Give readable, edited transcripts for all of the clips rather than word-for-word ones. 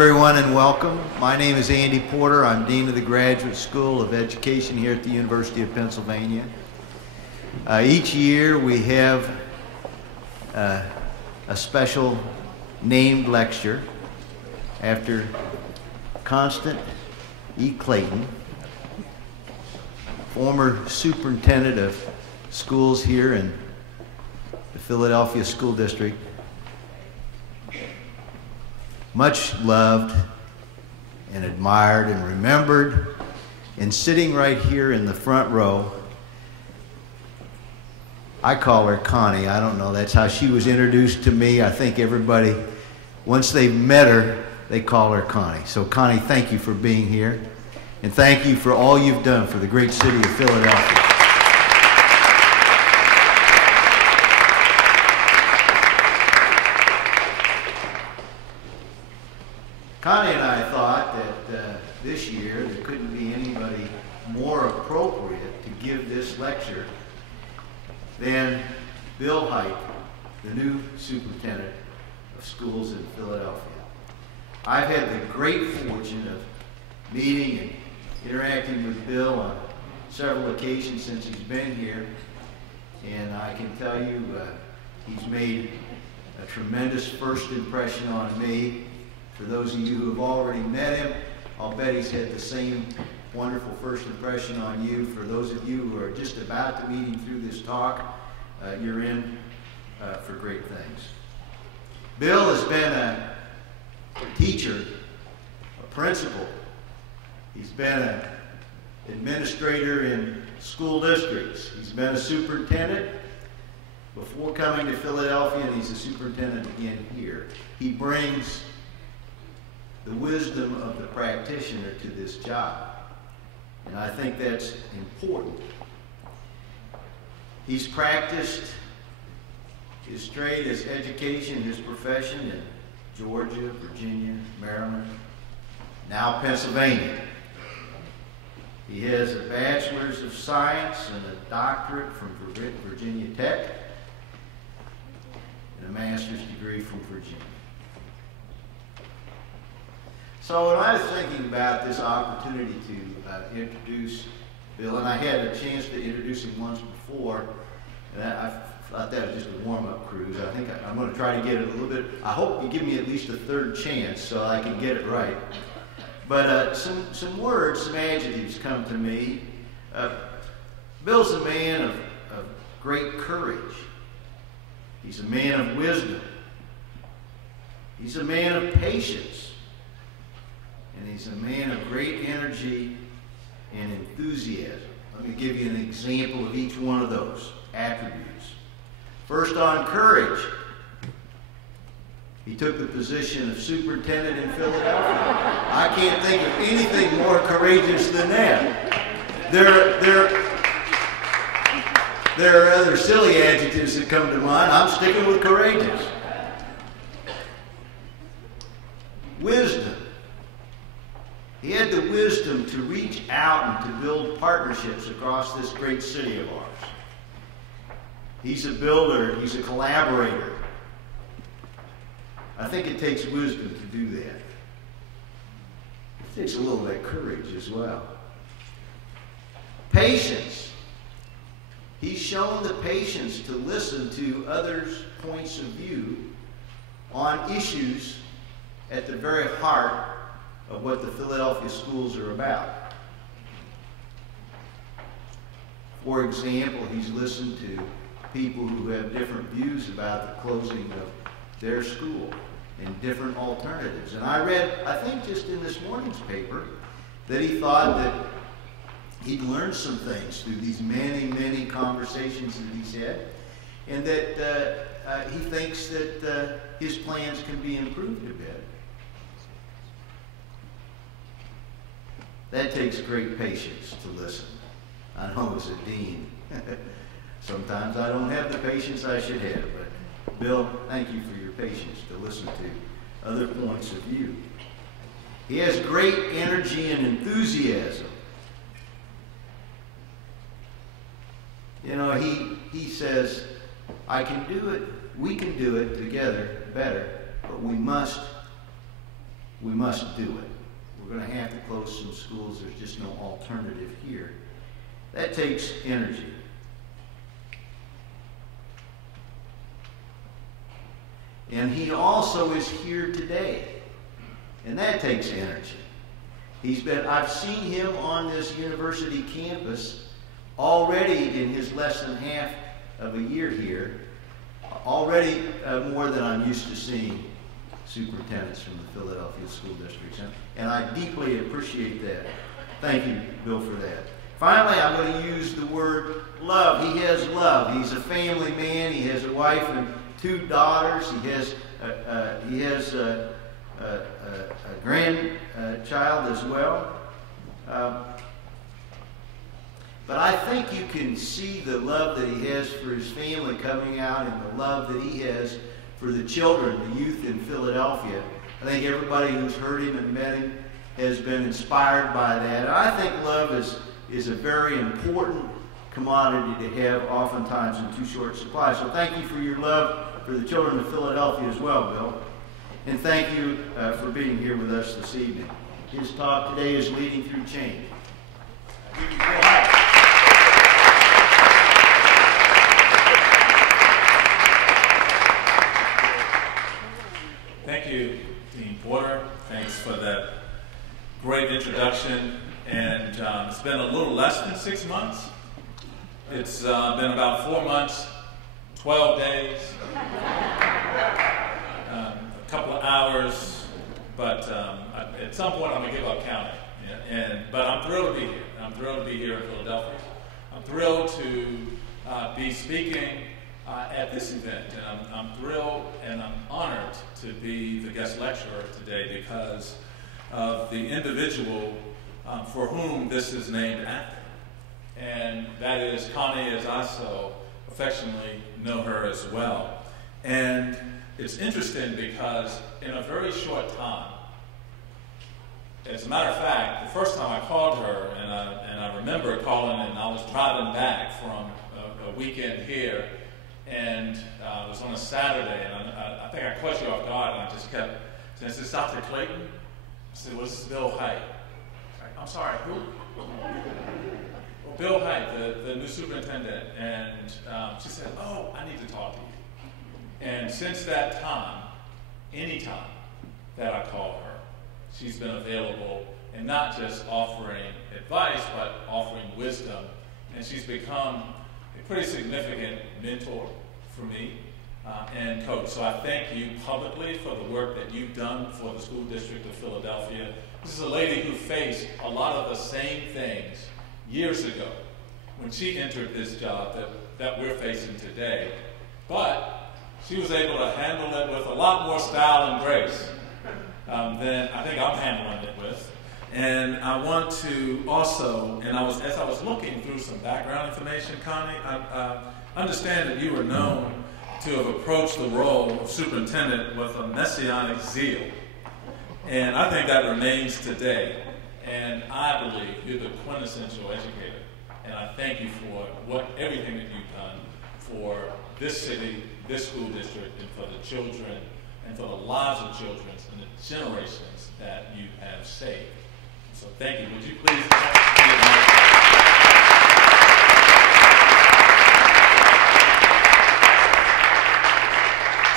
everyone, and welcome. My name is Andy Porter. I'm Dean of the Graduate School of Education here at the University of Pennsylvania. Each year we have a special named lecture after Constance E. Clayton, former superintendent of schools here in the Philadelphia School District. Much loved and admired and remembered, and sitting right here in the front row, I call her Connie. I don't know, that's how she was introduced to me. I think everybody, once they've met her, they call her Connie. So Connie, thank you for being here, and thank you for all you've done for the great city of Philadelphia. Connie and I thought that this year there couldn't be anybody more appropriate to give this lecture than Bill Hite, the new superintendent of schools in Philadelphia. I've had the great fortune of meeting and interacting with Bill on several occasions since he's been here, and I can tell you he's made a tremendous first impression on me. For those of you who have already met him, I'll bet he's had the same wonderful first impression on you. For those of you who are just about to meet him through this talk, you're in for great things. Bill has been a teacher, a principal. He's been an administrator in school districts. He's been a superintendent before coming to Philadelphia, and he's a superintendent again here. He brings the wisdom of the practitioner to this job, and I think that's important. He's practiced his trade as education, his profession in Georgia, Virginia, Maryland, now Pennsylvania. He has a bachelor's of science and a doctorate from Virginia Tech and a master's degree from Virginia. So when I was thinking about this opportunity to introduce Bill, and I had a chance to introduce him once before, and I thought that was just a warm-up cruise. I think I'm going to try to get it a little bit. I hope you give me at least a third chance so I can get it right. But some words, some adjectives come to me. Bill's a man of great courage. He's a man of wisdom. He's a man of patience. And he's a man of great energy and enthusiasm. Let me give you an example of each one of those attributes. First, on courage. He took the position of superintendent in Philadelphia. I can't think of anything more courageous than that. There are other silly adjectives that come to mind. I'm sticking with courageous. Wisdom. He had the wisdom to reach out and to build partnerships across this great city of ours. He's a builder. He's a collaborator. I think it takes wisdom to do that. It takes a little of that courage as well. Patience. He's shown the patience to listen to others' points of view on issues at the very heart of what the Philadelphia schools are about. For example, he's listened to people who have different views about the closing of their school and different alternatives. And I read, I think just in this morning's paper, that he thought that he'd learned some things through these many, many conversations that he's had, and that he thinks that his plans can be improved a bit. That takes great patience to listen. I know as a dean, sometimes I don't have the patience I should have, but Bill, thank you for your patience to listen to other points of view. He has great energy and enthusiasm. You know, he says, I can do it, we can do it together better, but we must we must do it. We're going to have to close some schools. There's just no alternative here. That takes energy. And he also is here today. And that takes energy. I've seen him on this university campus already in his less than half of a year here, already more than I'm used to seeing superintendents from the Philadelphia school districts. And I deeply appreciate that. Thank you, Bill, for that. Finally, I'm going to use the word love. He has love. He's a family man. He has a wife and 2 daughters. He has a grandchild as well. But I think you can see the love that he has for his family coming out, and the love that he has for the children, the youth in Philadelphia. I think everybody who's heard him and met him has been inspired by that. And I think love is a very important commodity to have oftentimes in too short supply. So thank you for your love for the children of Philadelphia as well, Bill. And thank you for being here with us this evening. His talk today is Leading Through Change. Thank you, Dean Porter. Thanks for that great introduction. And it's been a little less than 6 months. It's been about 4 months, 12 days, a couple of hours, but at some point I'm going to give up counting. But I'm thrilled to be here. I'm thrilled to be here in Philadelphia. I'm thrilled to be speaking at this event, and I'm thrilled and I'm honored to be the guest lecturer today because of the individual for whom this is named after, and that is Connie, as I so affectionately know her as well. And it's interesting because in a very short time, as a matter of fact, the first time I called her, and I remember calling, and I was driving back from a weekend here, and it was on a Saturday, and I think I caught you off guard, and I just kept saying, "Is this Dr. Clayton?" I said, "Well, this is Bill Hite." "I'm sorry, who?" "Well, Bill Hite, the new superintendent." And she said, "Oh, I need to talk to you." And since that time, anytime that I call her, she's been available, and not just offering advice, but offering wisdom. And she's become a pretty significant mentor for me and coach. So I thank you publicly for the work that you've done for the school district of Philadelphia. This is a lady who faced a lot of the same things years ago when she entered this job that we're facing today. But she was able to handle it with a lot more style and grace than I think I'm handling it with. And I want to also, and as I was looking through some background information, Connie, I understand that you were known to have approached the role of superintendent with a messianic zeal. And I think that remains today. And I believe you're the quintessential educator. And I thank you for everything that you've done for this city, this school district, and for the children, and for the lives of children and the generations that you have saved. So thank you. Would you please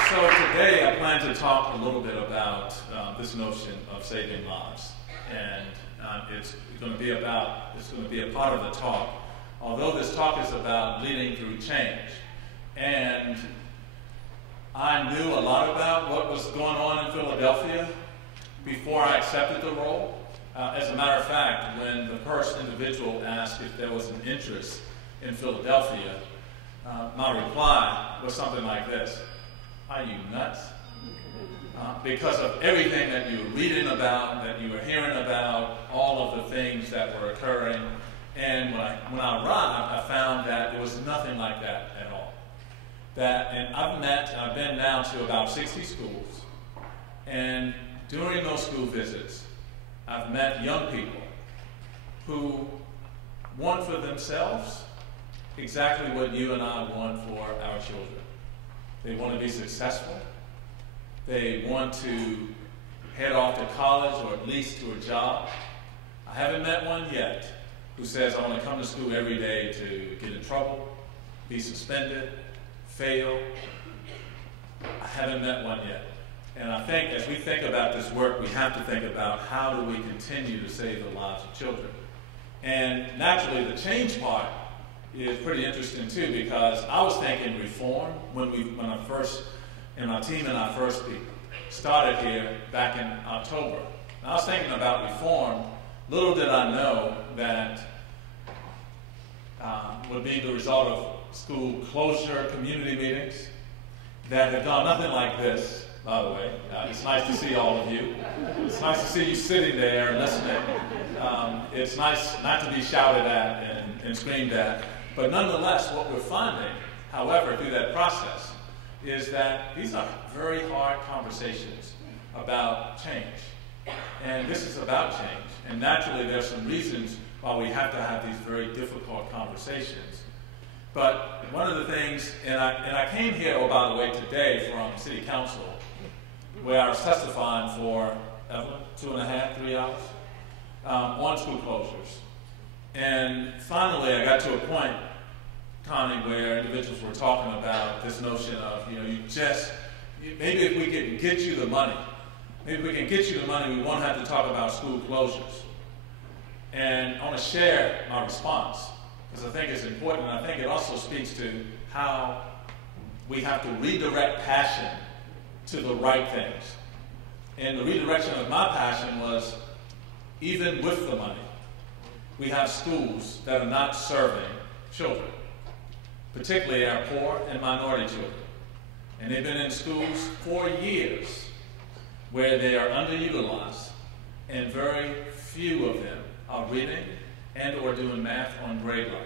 So today I plan to talk a little bit about this notion of saving lives, and it's going to be a part of the talk. Although this talk is about leading through change, and I knew a lot about what was going on in Philadelphia before I accepted the role. As a matter of fact, when the first individual asked if there was an interest in Philadelphia, my reply was something like this: "Are you nuts?" Because of everything that you were reading about, that you were hearing about, all of the things that were occurring. And when I arrived, I found that there was nothing like that at all. And I've been now to about 60 schools. And during those school visits, I've met young people who want for themselves exactly what you and I want for our children. They want to be successful. They want to head off to college or at least to a job. I haven't met one yet who says, I want to come to school every day to get in trouble, be suspended, fail. I haven't met one yet. And I think as we think about this work, we have to think about how do we continue to save the lives of children. And naturally, the change part is pretty interesting too, because I was thinking reform when my team and I first started here back in October. And I was thinking about reform. Little did I know that would be the result of school closure community meetings that have gone nothing like this, by the way. It's nice to see all of you. It's nice to see you sitting there and listening. It's nice not to be shouted at and screamed at. But nonetheless, what we're finding, however, through that process, is that these are very hard conversations about change. And this is about change. And naturally, there's some reasons why we have to have these very difficult conversations. But one of the things, and I came here, oh, by the way, today from City Council, where I was testifying for 2.5, 3 hours on school closures. And finally, I got to a point, Connie, where individuals were talking about this notion of, maybe if we can get you the money, we won't have to talk about school closures. And I want to share my response, because I think it's important, and I think it also speaks to how we have to redirect passion to the right things. And the redirection of my passion was, even with the money, we have schools that are not serving children, particularly our poor and minority children. And they've been in schools for years where they are underutilized, and very few of them are reading and or doing math on grade level.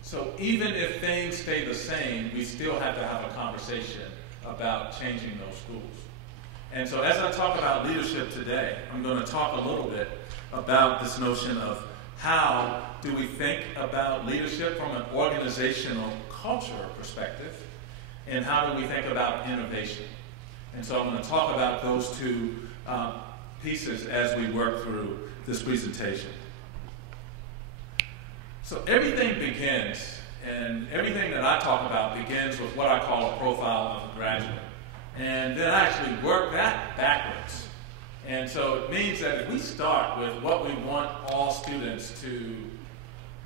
So even if things stay the same, we still have to have a conversation about changing those schools. And so as I talk about leadership today, I'm going to talk a little bit about this notion of how do we think about leadership from an organizational culture perspective, and how do we think about innovation. And so I'm going to talk about those two pieces as we work through this presentation. So everything begins, and everything that I talk about begins with what I call a profile of a graduate. And then I actually work that backwards. And so it means that if we start with what we want all students to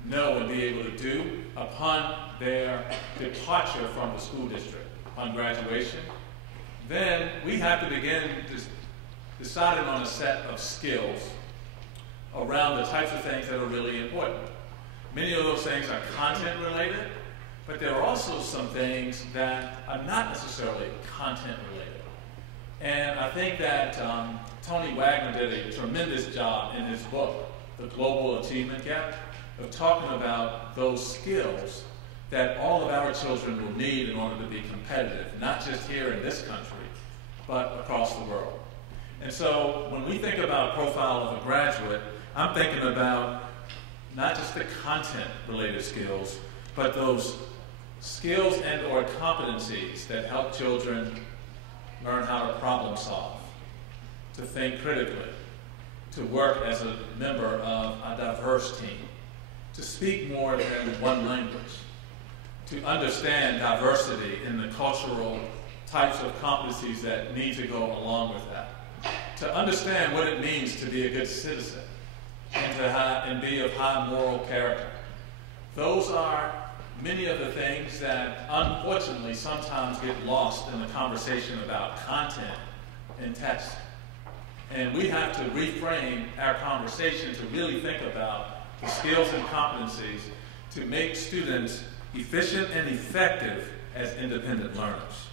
know and be able to do upon their departure from the school district, upon graduation, then we have to begin deciding on a set of skills around the types of things that are really important. Many of those things are content related, but there are also some things that are not necessarily content related. And I think that Tony Wagner did a tremendous job in his book, The Global Achievement Gap, of talking about those skills that all of our children will need in order to be competitive, not just here in this country, but across the world. And so when we think about profile of a graduate, I'm thinking about not just the content-related skills, but those skills and or competencies that help children learn how to problem solve, to think critically, to work as a member of a diverse team, to speak more than one language, to understand diversity in the cultural types of competencies that need to go along with that, to understand what it means to be a good citizen and be of high moral character. Those are many of the things that unfortunately sometimes get lost in the conversation about content and text. And we have to reframe our conversation to really think about the skills and competencies to make students efficient and effective as independent learners.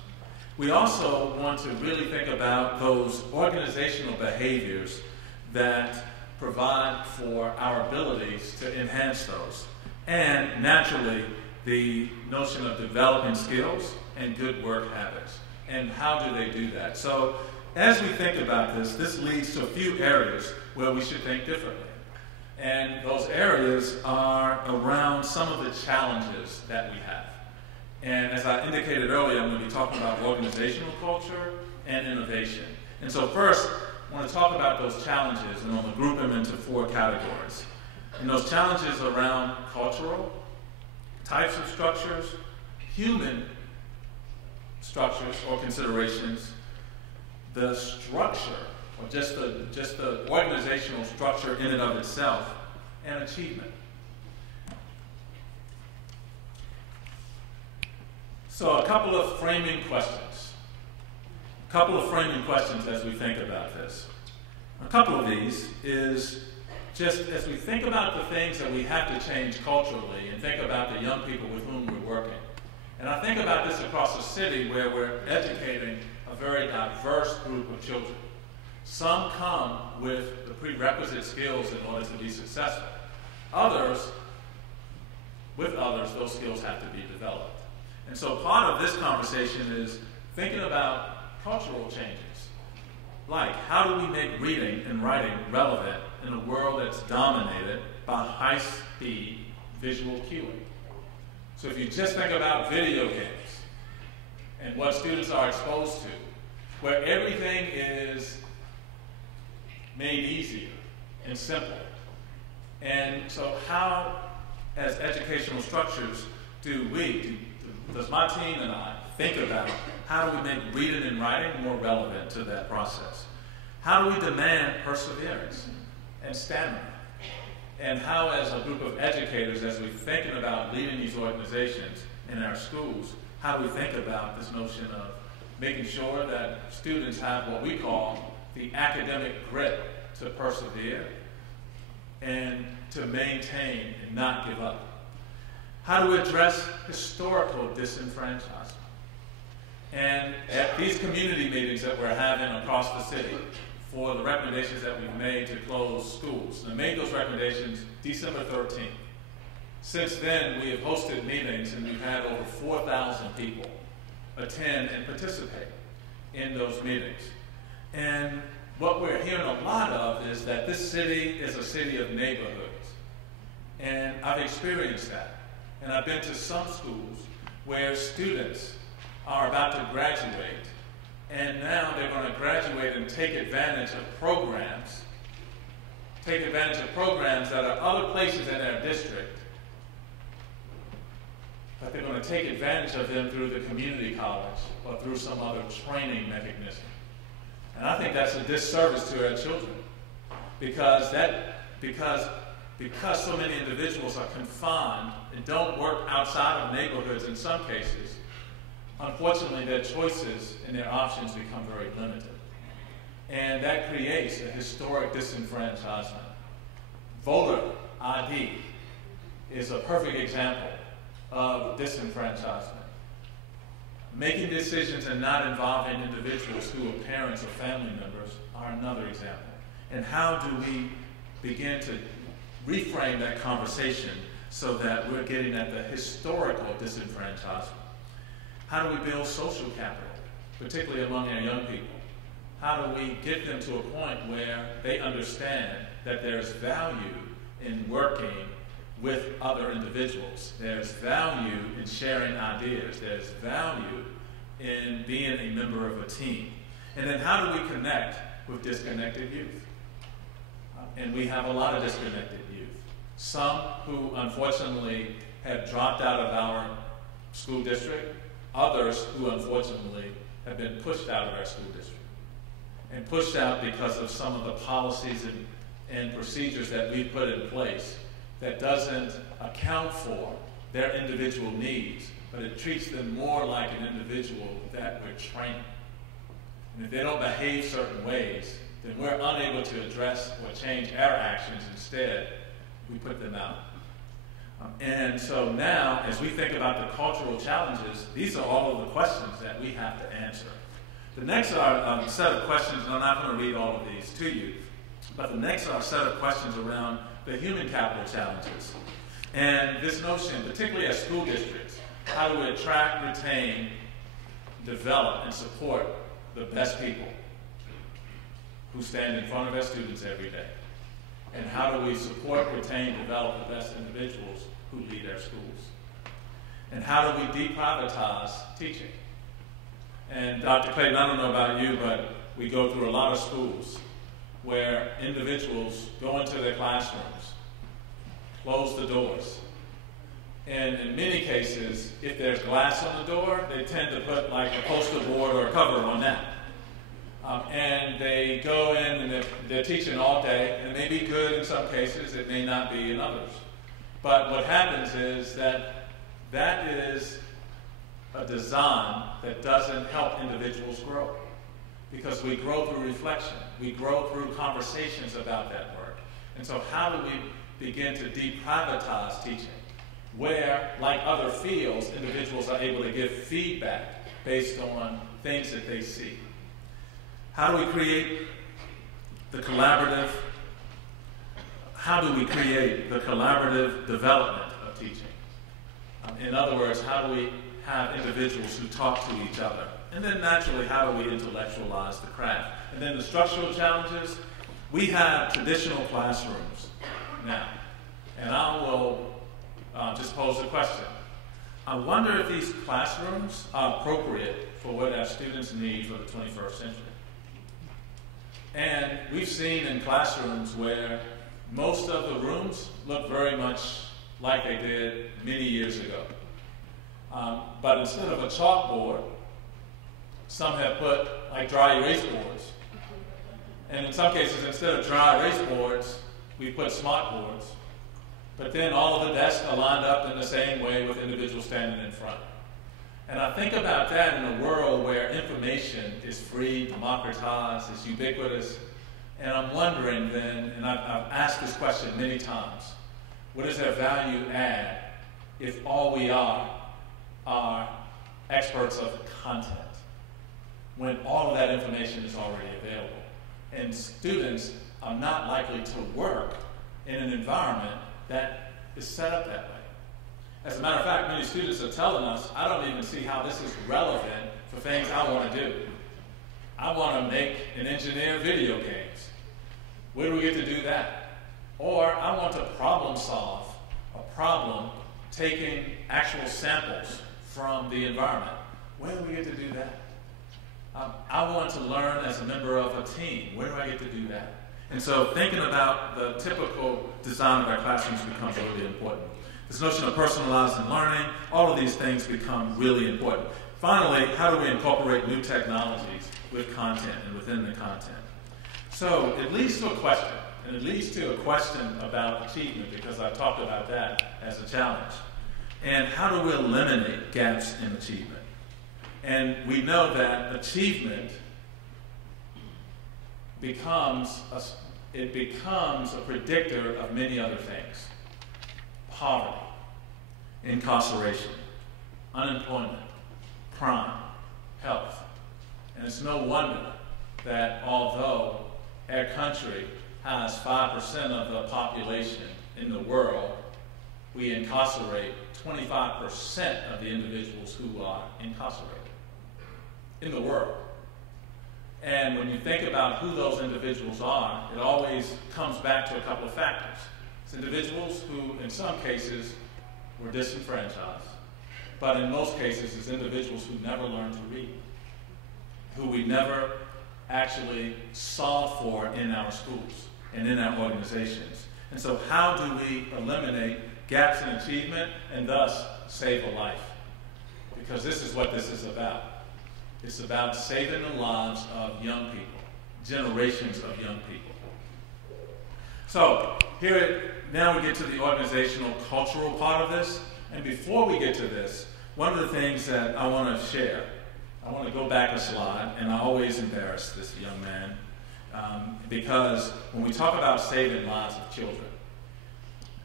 We also want to really think about those organizational behaviors that provide for our abilities to enhance those. And naturally, the notion of developing skills and good work habits. And how do they do that? So as we think about this, this leads to a few areas where we should think differently. And those areas are around some of the challenges that we have. And as I indicated earlier, I'm going to be talking about organizational culture and innovation. And so first, I want to talk about those challenges, and I'm going to group them into 4 categories. And those challenges around cultural, types of structures, human structures or considerations, the structure, or just the organizational structure in and of itself, and achievement. So a couple of framing questions. A couple of framing questions as we think about this. A couple of these is just as we think about the things that we have to change culturally and think about the young people with whom we're working. And I think about this across a city where we're educating a very diverse group of children. Some come with the prerequisite skills in order to be successful. With others, those skills have to be developed. And so part of this conversation is thinking about cultural changes. Like, how do we make reading and writing relevant in a world that's dominated by high-speed visual cueing? So if you just think about video games and what students are exposed to, where everything is made easier and simple. And so how, as educational structures, does my team and I think about how do we make reading and writing more relevant to that process? How do we demand perseverance and stamina? And how, as a group of educators, as we're thinking about leading these organizations in our schools, how do we think about this notion of making sure that students have what we call the academic grit to persevere and to maintain and not give up? How do we address historical disenfranchisement? And at these community meetings that we're having across the city for the recommendations that we've made to close schools, and made those recommendations December 13th. Since then, we have hosted meetings and we've had over 4,000 people attend and participate in those meetings. And what we're hearing a lot of is that this city is a city of neighborhoods. And I've experienced that. And I've been to some schools where students are about to graduate, and now they're going to graduate and take advantage of programs that are other places in their district, but they're going to take advantage of them through the community college or through some other training mechanism. And I think that's a disservice to our children, because so many individuals are confined and don't work outside of neighborhoods in some cases, unfortunately their choices and their options become very limited. And that creates a historic disenfranchisement. Voter ID is a perfect example of disenfranchisement. Making decisions and not involving individuals who are parents or family members are another example. And how do we begin to reframe that conversation so that we're getting at the historical disenfranchisement? How do we build social capital, particularly among our young people? How do we get them to a point where they understand that there's value in working with other individuals? There's value in sharing ideas. There's value in being a member of a team. And then how do we connect with disconnected youth? And we have a lot of disconnected youth. Some who unfortunately have dropped out of our school district, others who unfortunately have been pushed out of our school district. And pushed out because of some of the policies and procedures that we put in place that doesn't account for their individual needs, but it treats them more like an individual that we're training. And if they don't behave certain ways, then we're unable to address or change our actions. Instead, we put them out. And so now, as we think about the cultural challenges, these are all of the questions that we have to answer. The next are a set of questions, and I'm not going to read all of these to you, but the next are a set of questions around the human capital challenges. And this notion, particularly as school districts, how do we attract, retain, develop, and support the best people who stand in front of our students every day? And how do we support, retain, develop the best individuals who lead our schools? And how do we deprivatize teaching? And Dr. Clayton, I don't know about you, but we go through a lot of schools where individuals go into their classrooms, close the doors. And in many cases, if there's glass on the door, they tend to put like a poster board or a cover on that. And they go in and they're teaching all day, and it may be good in some cases, it may not be in others. But what happens is that is a design that doesn't help individuals grow. Because we grow through reflection. We grow through conversations about that work. And so how do we begin to deprivatize teaching? Where, like other fields, individuals are able to give feedback based on things that they see. How do we create the collaborative development of teaching? In other words, how do we have individuals who talk to each other? And then naturally, how do we intellectualize the craft? And then the structural challenges, we have traditional classrooms now. And I will just pose a question. I wonder if these classrooms are appropriate for what our students need for the 21st century. And we've seen in classrooms where most of the rooms look very much like they did many years ago. But instead of a chalkboard, some have put like dry erase boards. And in some cases, instead of dry erase boards, we put smart boards. But then all of the desks are lined up in the same way with individuals standing in front. And I think about that in a world where information is free, democratized, is ubiquitous. And I'm wondering then, and I've asked this question many times, what is their value add if all we are experts of content, when all of that information is already available? And students are not likely to work in an environment that is set up that way. As a matter of fact, many students are telling us, I don't even see how this is relevant for things I want to do. I want to make and engineer video games. Where do we get to do that? Or I want to problem solve a problem taking actual samples from the environment. Where do we get to do that? I want to learn as a member of a team. Where do I get to do that? And so thinking about the typical design of our classrooms becomes really important. This notion of personalized learning, all of these things become really important. Finally, how do we incorporate new technologies with content and within the content? So it leads to a question, and it leads to a question about achievement, because I talked about that as a challenge. And how do we eliminate gaps in achievement? And we know that achievement becomes a predictor of many other things. Poverty, incarceration, unemployment, crime, health. And it's no wonder that although our country has 5% of the population in the world, we incarcerate 25% of the individuals who are incarcerated in the world. And when you think about who those individuals are, it always comes back to a couple of factors. It's individuals who, in some cases, were disenfranchised, but in most cases, it's individuals who never learned to read, who we never actually solve for in our schools and in our organizations. And so how do we eliminate gaps in achievement and thus save a life? Because this is what this is about. It's about saving the lives of young people, generations of young people. So now we get to the organizational, cultural part of this. And before we get to this, one of the things that I want to share, I want to go back a slide, and I always embarrass this young man, because when we talk about saving lives of children,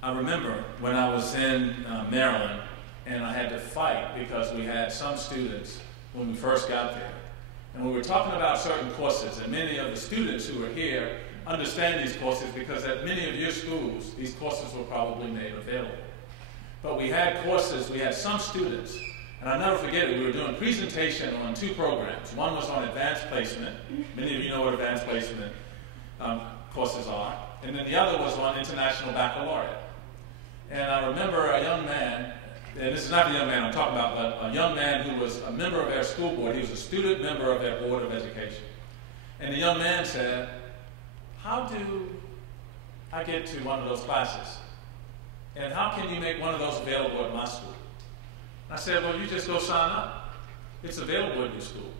I remember when I was in Maryland, and I had to fight because we had some students when we first got there. And we were talking about certain courses, and many of the students who are here understand these courses because at many of your schools, these courses were probably made available. But we had courses, we had some students, and I'll never forget it, we were doing presentation on 2 programs. One was on advanced placement. Many of you know what advanced placement courses are. And then the other was on international baccalaureate. And I remember a young man, and this is not the young man I'm talking about, but a young man who was a member of our school board. He was a student member of our board of education. And the young man said, how do I get to one of those classes? And how can you make one of those available at my school? I said, well, you just go sign up. It's available at your school.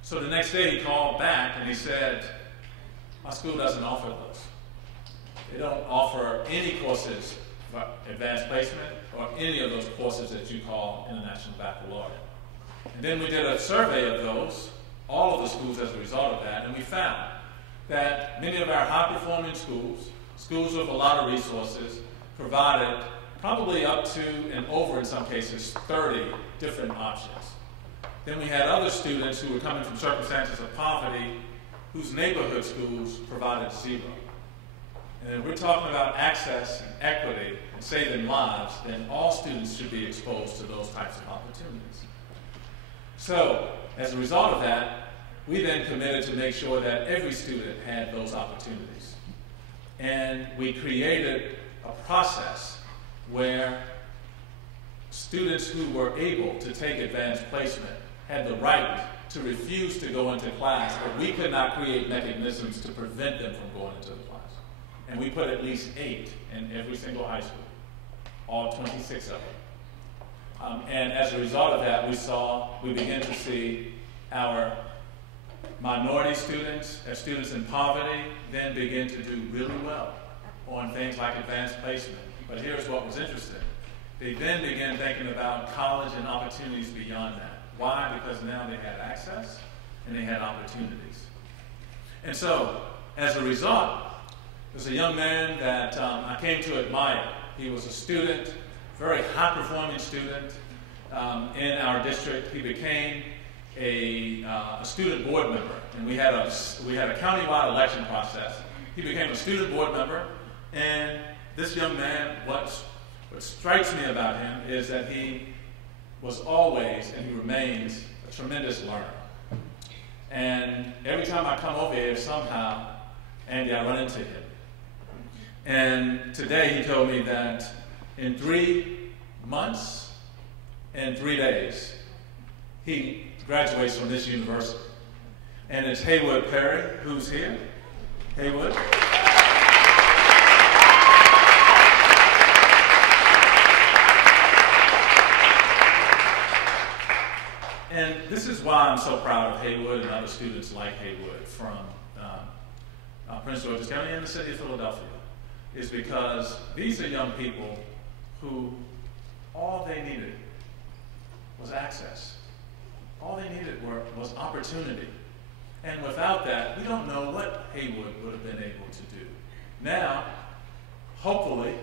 So the next day he called back and he said, my school doesn't offer those. They don't offer any courses for advanced placement or any of those courses that you call International Baccalaureate. And then we did a survey of those, all of the schools as a result of that, and we found that many of our high-performing schools, schools with a lot of resources, provided probably up to and over, in some cases, 30 different options. Then we had other students who were coming from circumstances of poverty whose neighborhood schools provided zero. And if we're talking about access and equity and saving lives, then all students should be exposed to those types of opportunities. So, as a result of that, we then committed to make sure that every student had those opportunities. And we created a process where students who were able to take advanced placement had the right to refuse to go into class, but we could not create mechanisms to prevent them from going into the class. And we put at least 8 in every single high school, all 26 of them. And as a result of that, we began to see our minority students, as students in poverty, then begin to do really well on things like advanced placement. But here's what was interesting. They then began thinking about college and opportunities beyond that. Why? Because now they had access and they had opportunities. And so, as a result, there's a young man that I came to admire. He was a student, very high-performing student in our district. He became a student board member, and we had a countywide election process. He became a student board member, and this young man, what strikes me about him is that he was always, and he remains, a tremendous learner. And every time I come over here, somehow, Andy, I run into him. And today he told me that in 3 months and 3 days, he graduates from this university. And it's Haywood Perry, who's here. Haywood. And this is why I'm so proud of Haywood and other students like Haywood from Prince George's County and the city of Philadelphia, is because these are young people who all they needed was access. All they needed was opportunity. And without that, we don't know what Haywood would have been able to do. Now, hopefully,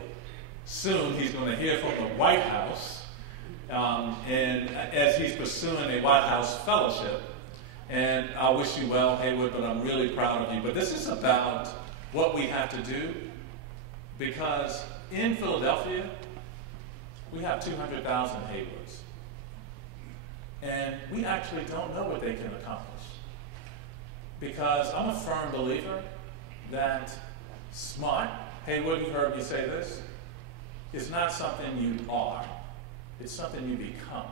soon he's going to hear from the White House, and as he's pursuing a White House fellowship. And I wish you well, Haywood, but I'm really proud of you. But this is about what we have to do, because in Philadelphia, we have 200,000 Haywoods. And we actually don't know what they can accomplish. Because I'm a firm believer that smart, Haywood, you've heard me say this, is not something you are. It's something you become.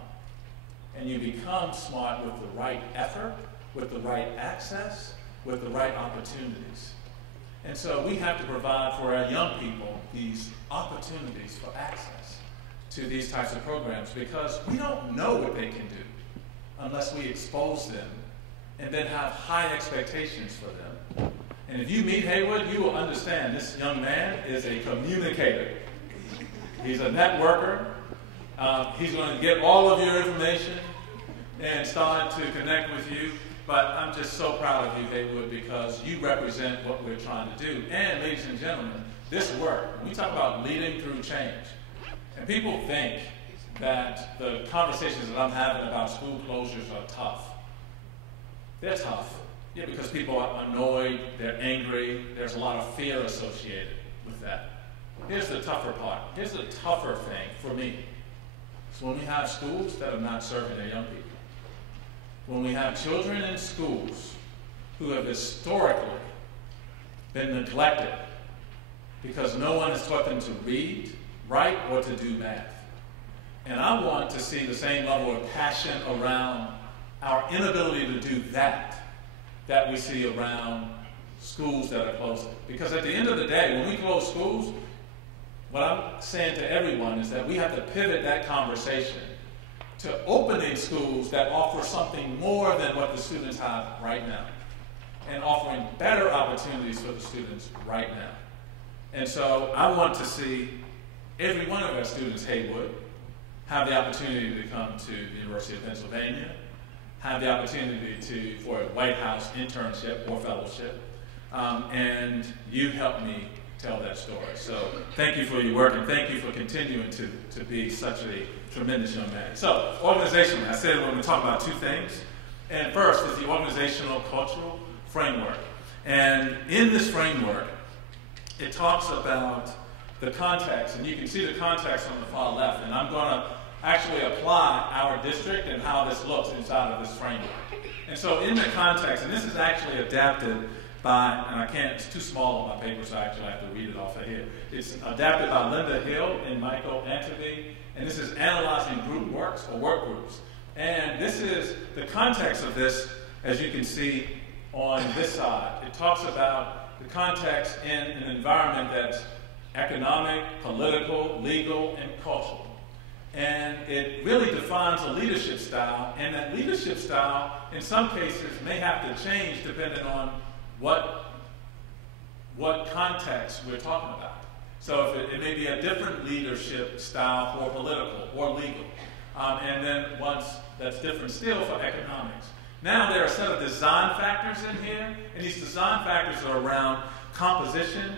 And you become smart with the right effort, with the right access, with the right opportunities. And so we have to provide for our young people these opportunities for access to these types of programs, because we don't know what they can do unless we expose them and then have high expectations for them. And if you meet Haywood, you will understand this young man is a communicator. He's a networker. He's going to get all of your information and start to connect with you. But I'm just so proud of you, Haywood, because you represent what we're trying to do. And ladies and gentlemen, this work, when we talk about leading through change, and people think that the conversations that I'm having about school closures are tough. They're tough. Yeah, because people are annoyed, they're angry, there's a lot of fear associated with that. Here's the tougher part. Here's the tougher thing for me. It's when we have schools that are not serving their young people. When we have children in schools who have historically been neglected because no one has taught them to read, write, or to do math. And I want to see the same level of passion around our inability to do that we see around schools that are closing. Because at the end of the day, when we close schools, what I'm saying to everyone is that we have to pivot that conversation to opening schools that offer something more than what the students have right now, and offering better opportunities for the students right now. And so I want to see every one of our students, Haywood, have the opportunity to come to the University of Pennsylvania, have the opportunity for a White House internship or fellowship, and you helped me tell that story. So thank you for your work, and thank you for continuing to be such a tremendous young man. So organizationally, I said we're going to talk about two things. And first is the organizational cultural framework. And in this framework, it talks about the context, and you can see the context on the far left, and I'm going to actually apply our district and how this looks inside of this framework. And so in the context, and this is actually adapted by, and I can't, it's too small on my paper, so I actually have to read it off of here. It's adapted by Linda Hill and Michael Antony, and this is analyzing group works or work groups. And this is the context of this, as you can see on this side. It talks about the context in an environment that's economic, political, legal, and cultural. And it really defines a leadership style, and that leadership style, in some cases, may have to change depending on what context we're talking about. So if it may be a different leadership style for political or legal, and then once that's different still for economics. Now there are a set of design factors in here, and these design factors are around composition,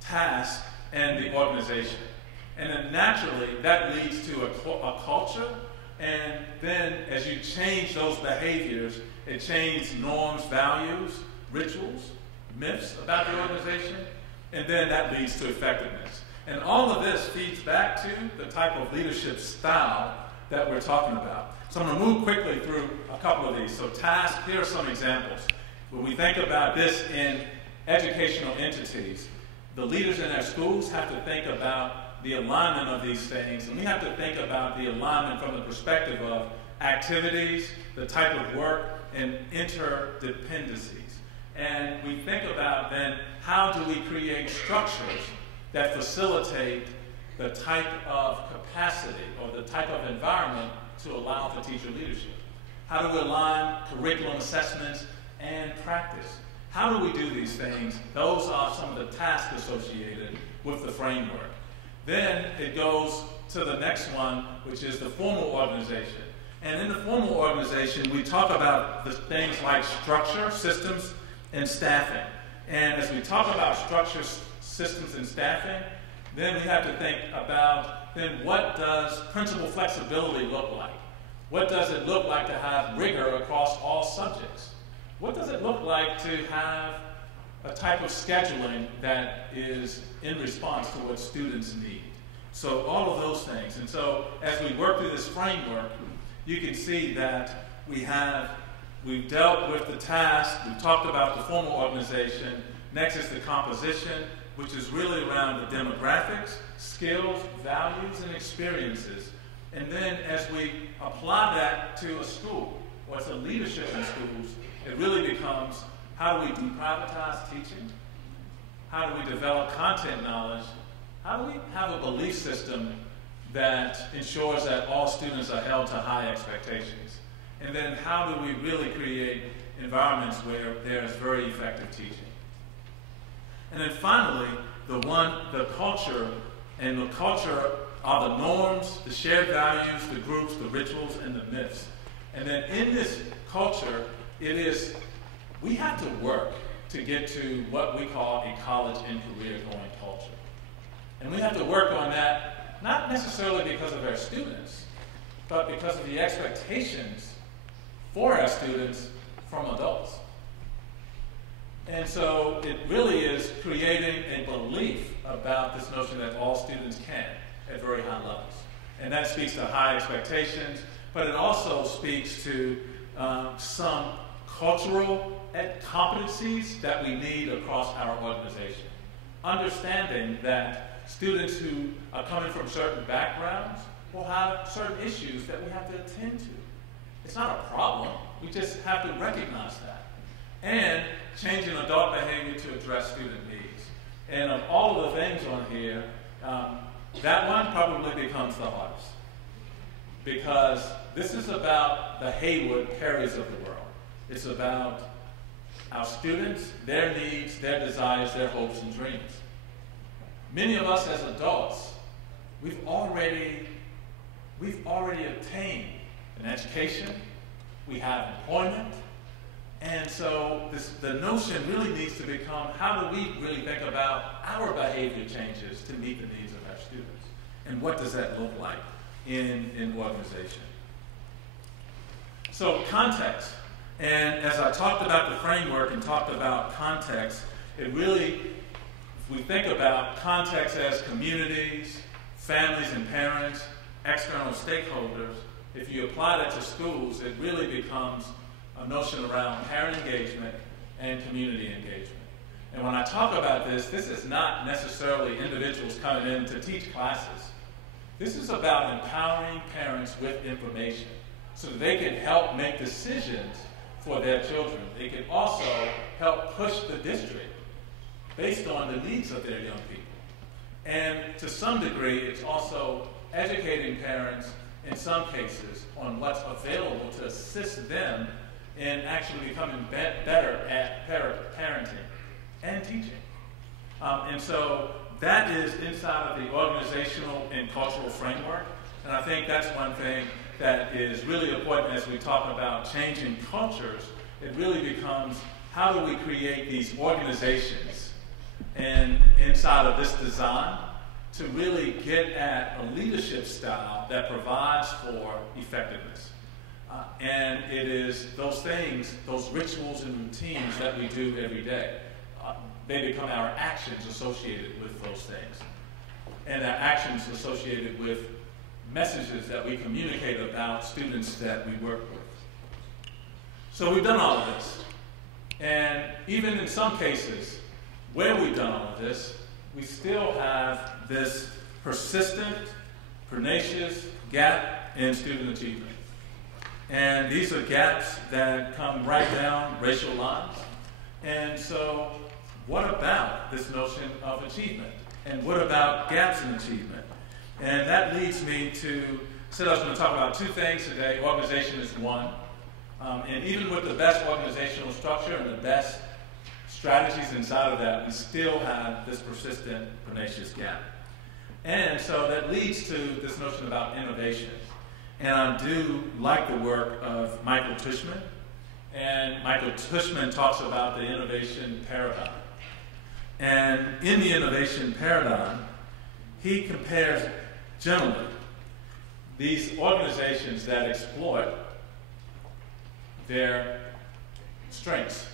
task, and the organization. And then naturally, that leads to a culture, and then as you change those behaviors, it changes norms, values, rituals, myths about the organization, and then that leads to effectiveness. And all of this feeds back to the type of leadership style that we're talking about. So I'm going to move quickly through a couple of these. So task, here are some examples. When we think about this in educational entities, the leaders in our schools have to think about the alignment of these things, and we have to think about the alignment from the perspective of activities, the type of work, and interdependencies. And we think about then, how do we create structures that facilitate the type of capacity or the type of environment to allow for teacher leadership? How do we align curriculum assessments and practice? How do we do these things? Those are some of the tasks associated with the framework. Then it goes to the next one, which is the formal organization. And in the formal organization, we talk about the things like structure, systems, and staffing. And as we talk about structure, systems, and staffing, then we have to think about then what does principal flexibility look like? What does it look like to have rigor across all subjects? What does it look like to have a type of scheduling that is in response to what students need? So all of those things. And so as we work through this framework, you can see that we've dealt with the task, we've talked about the formal organization. Next is the composition, which is really around the demographics, skills, values, and experiences. And then as we apply that to a school, or to leadership in schools, it really becomes, how do we deprivatize teaching? How do we develop content knowledge? How do we have a belief system that ensures that all students are held to high expectations? And then how do we really create environments where there's very effective teaching? And then finally, the culture, and the culture are the norms, the shared values, the groups, the rituals, and the myths. And then in this culture, we have to work to get to what we call a college and career-going culture. And we have to work on that, not necessarily because of our students, but because of the expectations for our students from adults. And so it really is creating a belief about this notion that all students can at very high levels. And that speaks to high expectations, but it also speaks to some cultural competencies that we need across our organization. Understanding that students who are coming from certain backgrounds will have certain issues that we have to attend to. It's not a problem. We just have to recognize that. and changing adult behavior to address student needs. And of all of the things on here, that one probably becomes the hardest, because this is about the Haywood Perrys of the world. It's about our students, their needs, their desires, their hopes and dreams. Many of us as adults, we've already obtained an education, we have employment, and so the notion really needs to become, how do we really think about our behavior changes to meet the needs of our students? And what does that look like in organization? So context, and as I talked about the framework and talked about context, it really, if we think about context as communities, families and parents, external stakeholders, if you apply that to schools, it really becomes a notion around parent engagement and community engagement. And when I talk about this is not necessarily individuals coming in to teach classes. This is about empowering parents with information so that they can help make decisions for their children. They can also help push the district based on the needs of their young people. And to some degree, it's also educating parents in some cases on what's available to assist them in actually becoming better at parenting and teaching. And so that is inside of the organizational and cultural framework. And I think that's one thing that is really important as we talk about changing cultures. It really becomes, how do we create these organizations and inside of this design to really get at a leadership style that provides for effectiveness. And it is those things, those rituals and routines that we do every day. They become our actions associated with those things. And our actions associated with messages that we communicate about students that we work with. So we've done all of this. And even in some cases, where we've done all of this, we still have this persistent, pernicious gap in student achievement. And these are gaps that come right down racial lines. And so what about this notion of achievement? And what about gaps in achievement? And that leads me to, I was going to talk about two things today. Organization is one. And even with the best organizational structure and the best strategies inside of that, we still have this persistent, pernicious gap. And so that leads to this notion about innovation. And I do like the work of Michael Tushman. And Michael Tushman talks about the innovation paradigm. And in the innovation paradigm, he compares generally these organizations that exploit their strengths.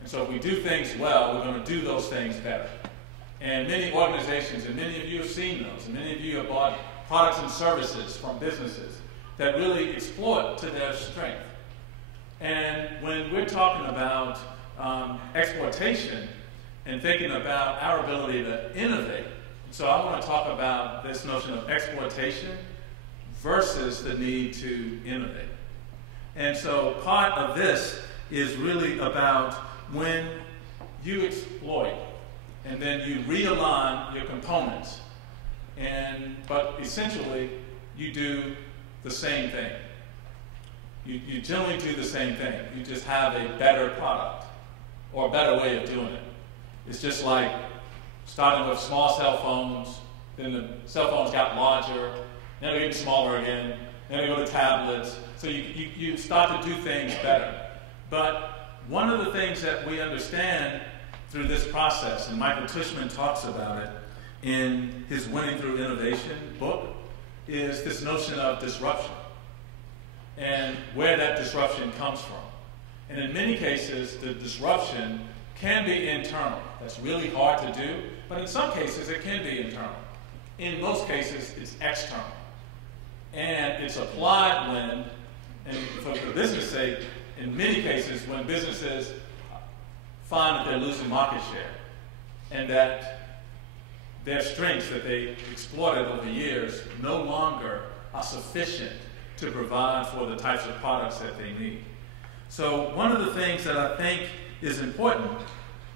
And so if we do things well, we're going to do those things better. And many organizations, and many of you have seen those, and many of you have bought products and services from businesses that really exploit to their strength. And when we're talking about exploitation and thinking about our ability to innovate, so I want to talk about this notion of exploitation versus the need to innovate. And so part of this is really about when you exploit and then you realign your components, but essentially you do the same thing. You generally do the same thing. You just have a better product or a better way of doing it. It's just like starting with small cell phones, then the cell phones got larger, then they're getting smaller again, then they go to tablets. So you start to do things better. But one of the things that we understand through this process, and Michael Tushman talks about it in his Winning Through Innovation book, is this notion of disruption and where that disruption comes from. And in many cases, the disruption can be internal. That's really hard to do, but in some cases, it can be internal. In most cases, it's external. And it's applied when, and for business sake, in many cases, when businesses find that they're losing market share and that their strengths that they exploited over years no longer are sufficient to provide for the types of products that they need. So one of the things that I think is important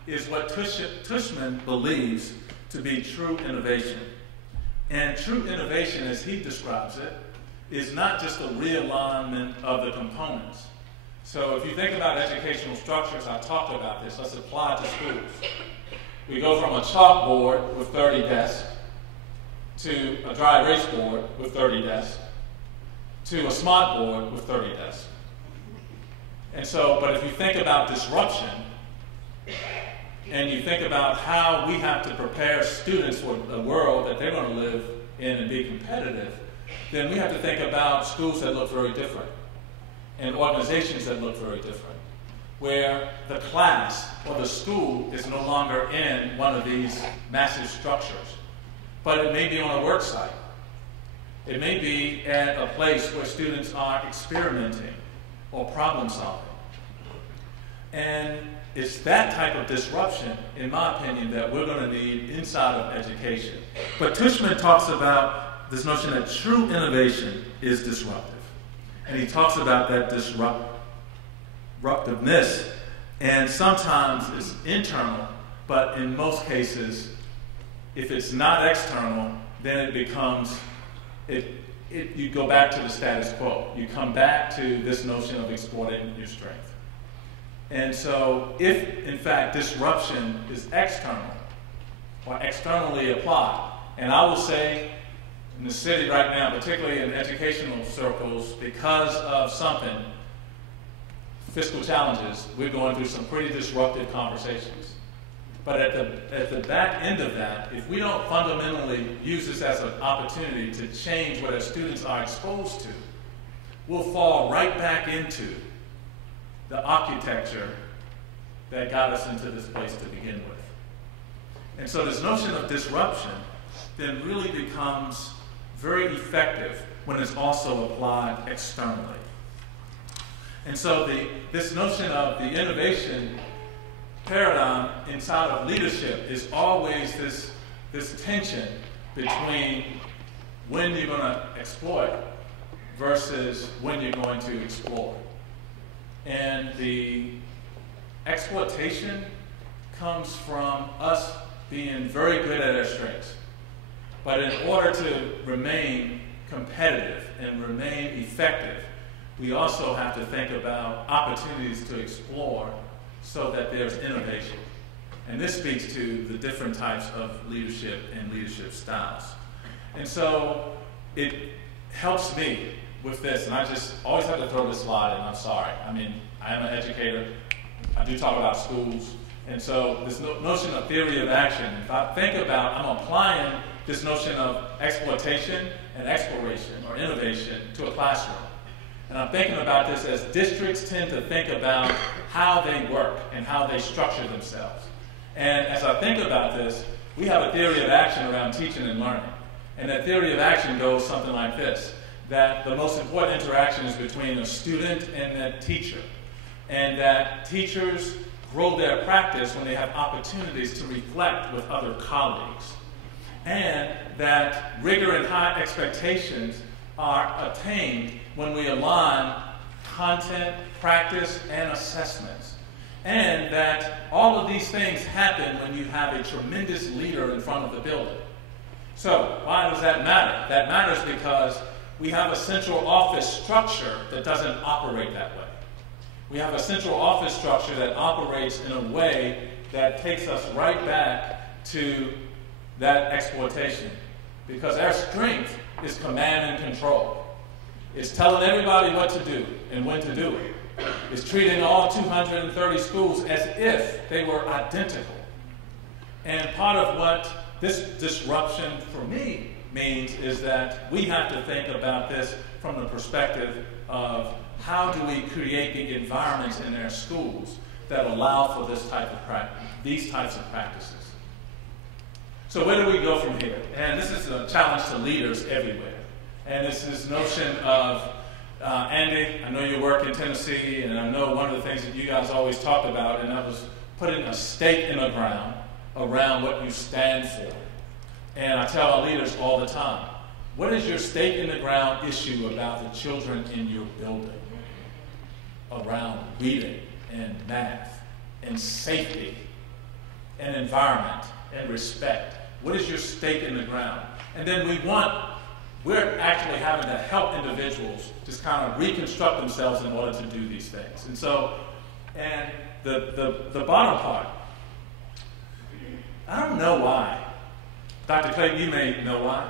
is what Tushman believes to be true innovation. And true innovation, as he describes it, is not just a realignment of the components. So if you think about educational structures, I talked about this, let's apply it to schools. We go from a chalkboard with 30 desks to a dry erase board with 30 desks to a smart board with 30 desks. And so, but if you think about disruption, and you think about how we have to prepare students for the world that they're going to live in and be competitive, then we have to think about schools that look very different and organizations that look very different, where the class or the school is no longer in one of these massive structures, but it may be on a work site. It may be at a place where students are experimenting or problem solving. And it's that type of disruption, in my opinion, that we're going to need inside of education. But Tushman talks about this notion that true innovation is disruptive. And he talks about that disruptiveness. And sometimes it's internal, but in most cases, if it's not external, then it becomes, you go back to the status quo. You come back to this notion of exploiting your strength. And so if, in fact, disruption is external or externally applied, and I will say in the city right now, particularly in educational circles, because of something, fiscal challenges, we're going through some pretty disruptive conversations. But at the back end of that, if we don't fundamentally use this as an opportunity to change what our students are exposed to, we'll fall right back into the architecture that got us into this place to begin with. And so this notion of disruption then really becomes very effective when it's also applied externally. And so this notion of the innovation paradigm inside of leadership is always this tension between when you're going to exploit versus when you're going to explore. And the exploitation comes from us being very good at our strengths. But in order to remain competitive and remain effective, we also have to think about opportunities to explore so that there's innovation. And this speaks to the different types of leadership and leadership styles. And so it helps me with this, and I just always have to throw this slide in, I'm sorry. I mean, I am an educator, I do talk about schools, and so this notion of theory of action, if I think about, I'm applying this notion of exploitation and exploration or innovation to a classroom. And I'm thinking about this as districts tend to think about how they work and how they structure themselves. And as I think about this, we have a theory of action around teaching and learning. And that theory of action goes something like this, that the most important interaction is between a student and a teacher. And that teachers grow their practice when they have opportunities to reflect with other colleagues. And that rigor and high expectations are attained when we align content, practice, and assessments. And that all of these things happen when you have a tremendous leader in front of the building. So why does that matter? That matters because we have a central office structure that doesn't operate that way. We have a central office structure that operates in a way that takes us right back to that exploitation. Because our strength is command and control. It's telling everybody what to do and when to do it. It's treating all 230 schools as if they were identical. And part of what this disruption for me means is that we have to think about this from the perspective of how do we create the environments in our schools that allow for this type of these types of practices. So where do we go from here? And this is a challenge to leaders everywhere. And it's this notion of, Andy, I know you work in Tennessee, and I know one of the things that you guys always talked about, and that was putting a stake in the ground around what you stand for. And I tell our leaders all the time, what is your stake in the ground issue about the children in your building around reading and math and safety and environment and respect? What is your stake in the ground? And then we're actually having to help individuals just kind of reconstruct themselves in order to do these things. And so, and the bottom part, I don't know why. Dr. Clayton, you may know why.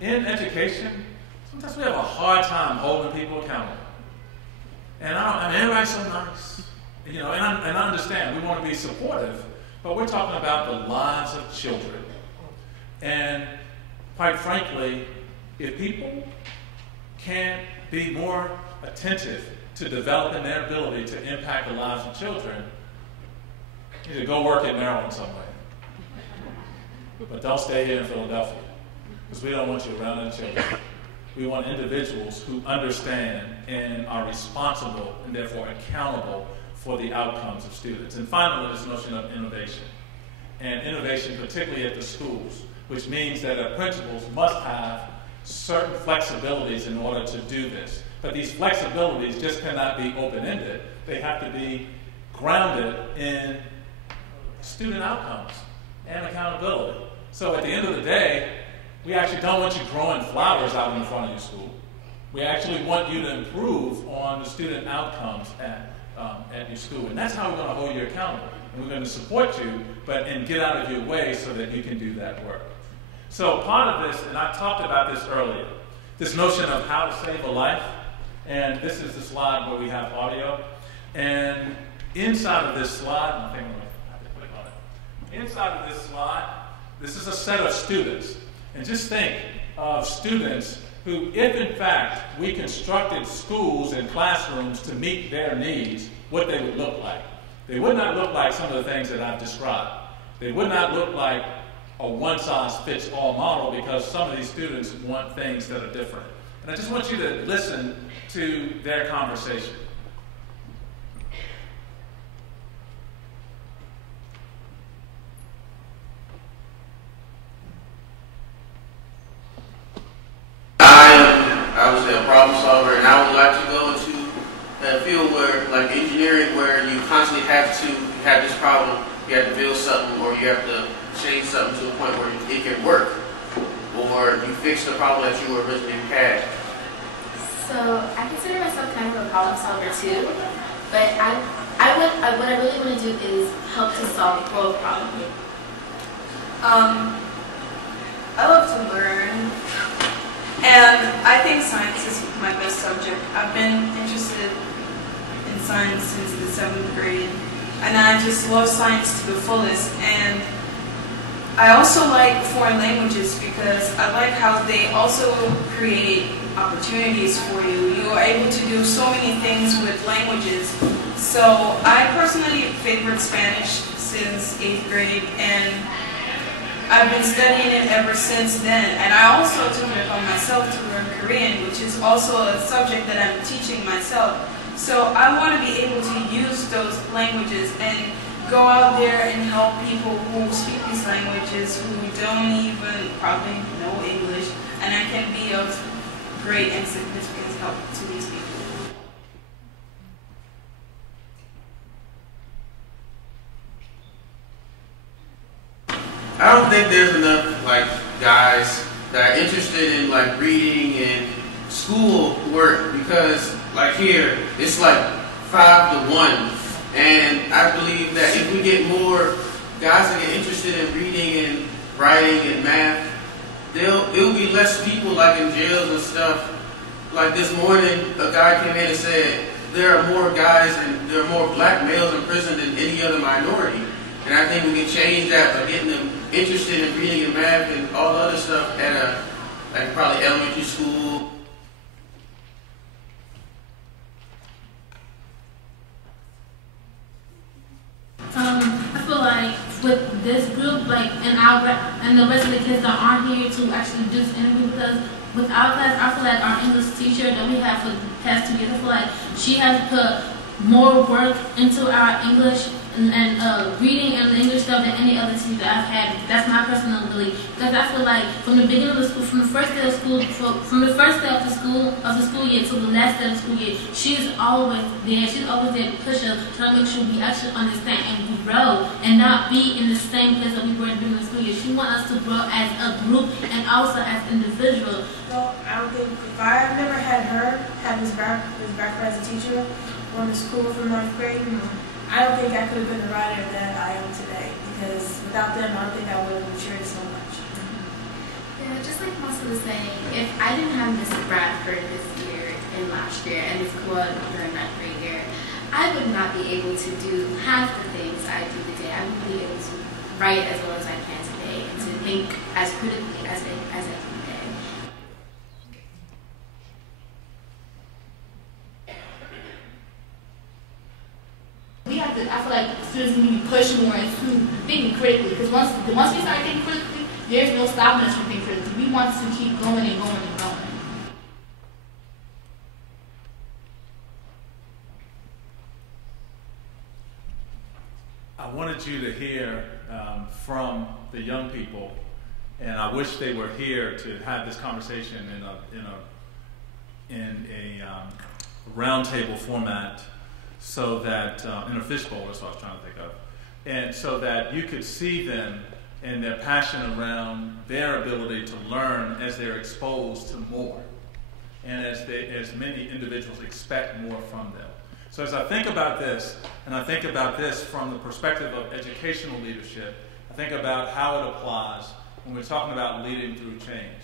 In education, sometimes we have a hard time holding people accountable. And everybody's so nice. You know, and I understand, we want to be supportive, but we're talking about the lives of children. And quite frankly, if people can't be more attentive to developing their ability to impact the lives of children, you need to go work at Maryland somewhere. But don't stay here in Philadelphia, because we don't want you around the children. We want individuals who understand and are responsible and therefore accountable for the outcomes of students. And finally, this notion of innovation. And innovation particularly at the schools, which means that our principals must have certain flexibilities in order to do this. But these flexibilities just cannot be open-ended. They have to be grounded in student outcomes and accountability. So at the end of the day, we actually don't want you growing flowers out in the front of your school. We actually want you to improve on the student outcomes at your school. And that's how we're going to hold you accountable. And we're going to support you, and get out of your way so that you can do that work. So part of this, and I talked about this earlier, this notion of how to save a life. And this is the slide where we have audio. And inside of this slide, I think I'm going to have to click on it. Inside of this slide, this is a set of students. And just think of students who, if in fact we constructed schools and classrooms to meet their needs, what they would look like. They would not look like some of the things that I've described. They would not look like a one-size-fits-all model, because some of these students want things that are different. And I just want you to listen to their conversation. I was a problem solver, and I would like to go into a field where, like engineering, where you constantly have this problem, you have to build something, or you have to change something to a point where it can work, or you fix the problem that you originally had. So I consider myself kind of a problem solver too, but what I really want to do is help to solve world problems. I love to learn. And I think science is my best subject. I've been interested in science since the 7th grade. And I just love science to the fullest. And I also like foreign languages because I like how they also create opportunities for you. You are able to do so many things with languages. So I personally favored Spanish since 8th grade, and I've been studying it ever since then. And I also took it upon myself to learn Korean, which is also a subject that I'm teaching myself. So I want to be able to use those languages and go out there and help people who speak these languages who don't even probably know English, and I can be of great and significant help to these people. I don't think there's enough guys that are interested in reading and school work, because here it's 5 to 1, and I believe that if we get more guys that get interested in reading and writing and math, it will be less people in jails and stuff. Like this morning, a guy came in and said there are more guys and there are more black males in prison than any other minority. And I think we can change that by getting them interested in reading and math and all the other stuff at probably elementary school. I feel like with this group, and the rest of the kids that aren't here to actually do this interview, because with our class, I feel like our English teacher that we have for the past 2 years, I feel like she has put more work into our English reading and English stuff than any other teacher that I've had. That's my personal belief. Because I feel like from the beginning of the school, from the first day of school, from the first day of the school year to the last day of the school year, she's always there. She's always there to push us, trying to make sure we actually understand and grow and not be in the same place that we were in the beginning of the school year. She wants us to grow as a group and also as individuals. Well, I don't think if I've never had her have this background as a teacher or in the school from 9th grade, I don't think I could have been the writer that I am today, because without them, I don't think I would have matured so much. Yeah, just like Melissa was saying, if I didn't have Miss Bradford this year and last year and Miss Claude during 9th grade year, I would not be able to do half the things I do today. I wouldn't be able to write as well as I can today and to think as critically as I do today. I feel like students need to be pushed more into thinking critically, because once we start thinking critically, there's no stopping us from thinking critically. We want to keep going and going and going. I wanted you to hear from the young people, and I wish they were here to have this conversation in a roundtable format, so that in a fishbowl, that's what I was trying to think of, and so that you could see them and their passion around their ability to learn as they're exposed to more, and as many individuals expect more from them. So as I think about this, and I think about this from the perspective of educational leadership, I think about how it applies when we're talking about leading through change.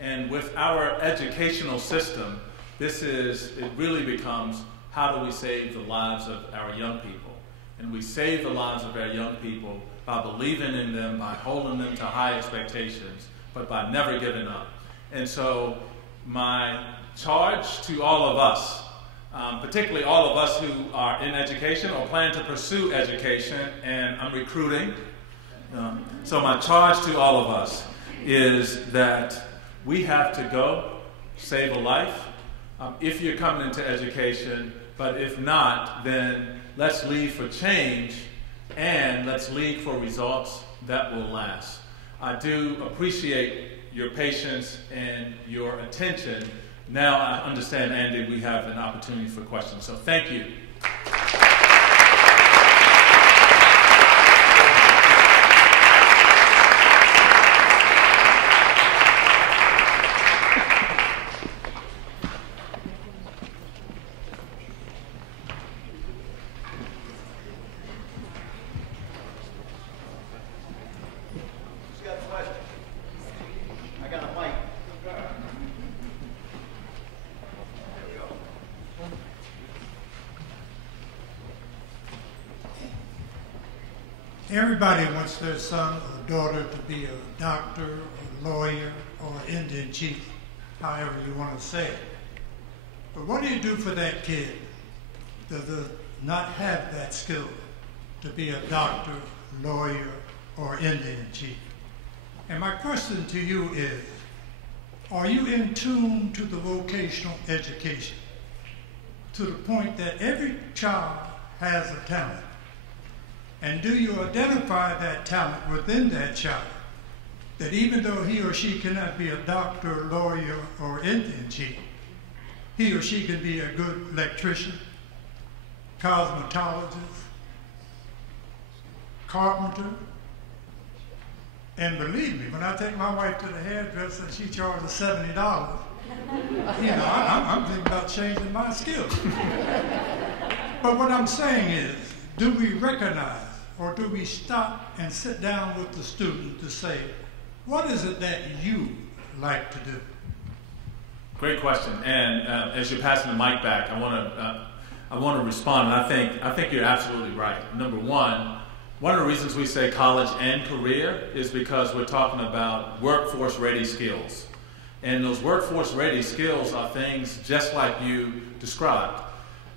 And with our educational system, it really becomes, how do we save the lives of our young people? And we save the lives of our young people by believing in them, by holding them to high expectations, but by never giving up. And so my charge to all of us, particularly all of us who are in education or plan to pursue education, and I'm recruiting. So my charge to all of us is that we have to go save a life if you're coming into education, but if not, then let's lead for change and let's lead for results that will last. I do appreciate your patience and your attention. Now I understand, Andy, we have an opportunity for questions. So thank you. Who's got a question? I got a mic. Everybody wants their son or daughter to be a doctor, or lawyer, or Indian chief, however you want to say it. But what do you do for that kid that does not have that skill to be a doctor, lawyer, or Indian chief? And my question to you is, are you in tune to the vocational education to the point that every child has a talent? And do you identify that talent within that child, that even though he or she cannot be a doctor, lawyer, or Indian chief, he or she can be a good electrician, cosmetologist, carpenter? And believe me, when I take my wife to the hairdresser and she charges $70, I'm thinking about changing my skills. But what I'm saying is, do we recognize, or do we stop and sit down with the student to say, what is it that you like to do? Great question. And as you're passing the mic back, I want to respond. And I think you're absolutely right. Number one of the reasons we say college and career is because we're talking about workforce-ready skills. And those workforce-ready skills are things just like you described.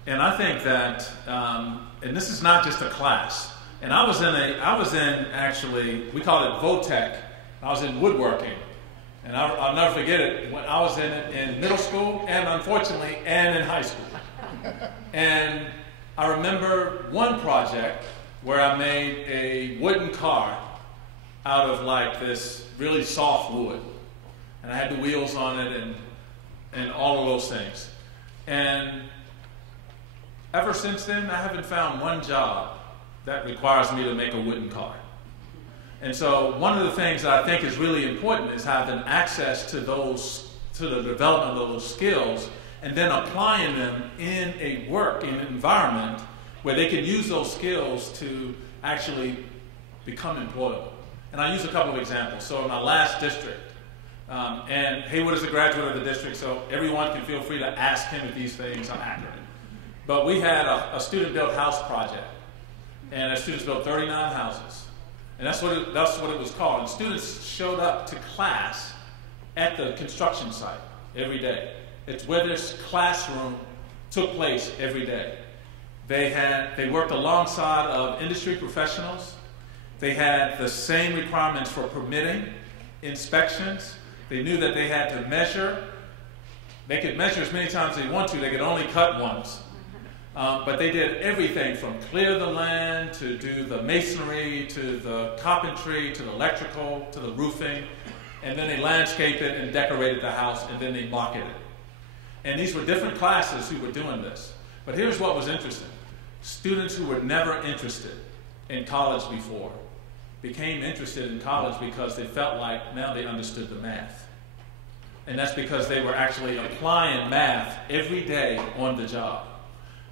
And I think that, and this is not just a class. And I was in actually, we call it VOTEC. I was in woodworking. And I'll never forget it, when I was in it in middle school, and unfortunately, and in high school. And I remember one project where I made a wooden car out of like this really soft wood. And I had the wheels on it and all of those things. And ever since then, I haven't found one job that requires me to make a wooden car. And so one of the things that I think is really important is having access to the development of those skills and then applying them in an environment where they can use those skills to actually become employable. And I use a couple of examples. So in my last district, and Haywood is a graduate of the district, so everyone can feel free to ask him if these things are accurate. But we had a student-built house project, and our students built 39 houses. And that's what it was called. And students showed up to class at the construction site every day. It's where this classroom took place every day. They worked alongside of industry professionals. They had the same requirements for permitting, inspections. They knew that they had to measure. They could measure as many times as they want to. They could only cut once. But they did everything from clear the land to do the masonry to the carpentry to the electrical to the roofing. And then they landscaped it and decorated the house, and then they marketed it. And these were different classes who were doing this. But here's what was interesting. Students who were never interested in college before became interested in college because they felt like now they understood the math. And that's because they were actually applying math every day on the job.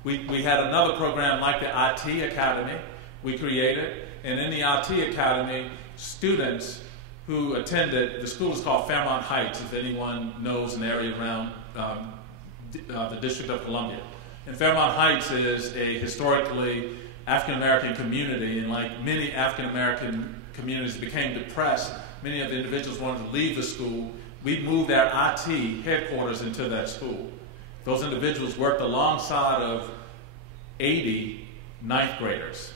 We had another program like the IT Academy we created. And in the IT Academy, students who attended, the school is called Fairmont Heights, if anyone knows an area around the District of Columbia. And Fairmont Heights is a historically African-American community, and like many African-American communities became depressed, many of the individuals wanted to leave the school. We moved our IT headquarters into that school. Those individuals worked alongside of 80 ninth graders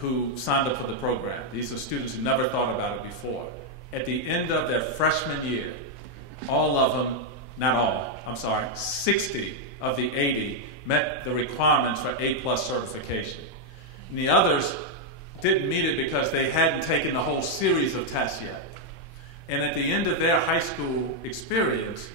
who signed up for the program. These are students who never thought about it before. At the end of their freshman year, all of them, not all, I'm sorry, 60 of the 80 met the requirements for A+ certification. And the others didn't meet it because they hadn't taken the whole series of tests yet. And at the end of their high school experience,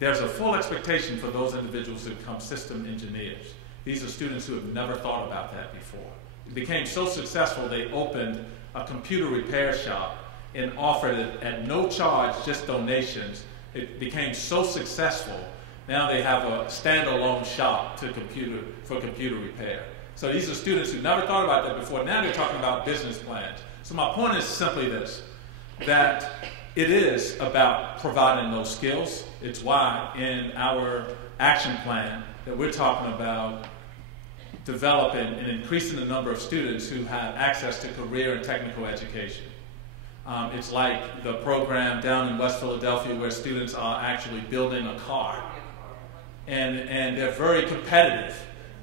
there's a full expectation for those individuals to become system engineers. These are students who have never thought about that before. It became so successful, they opened a computer repair shop and offered it at no charge, just donations. It became so successful, now they have a standalone shop for computer repair. So these are students who never thought about that before. Now they're talking about business plans. So my point is simply this, that it is about providing those skills. It's why in our action plan that we're talking about developing and increasing the number of students who have access to career and technical education. It's like the program down in West Philadelphia where students are actually building a car. And they're very competitive.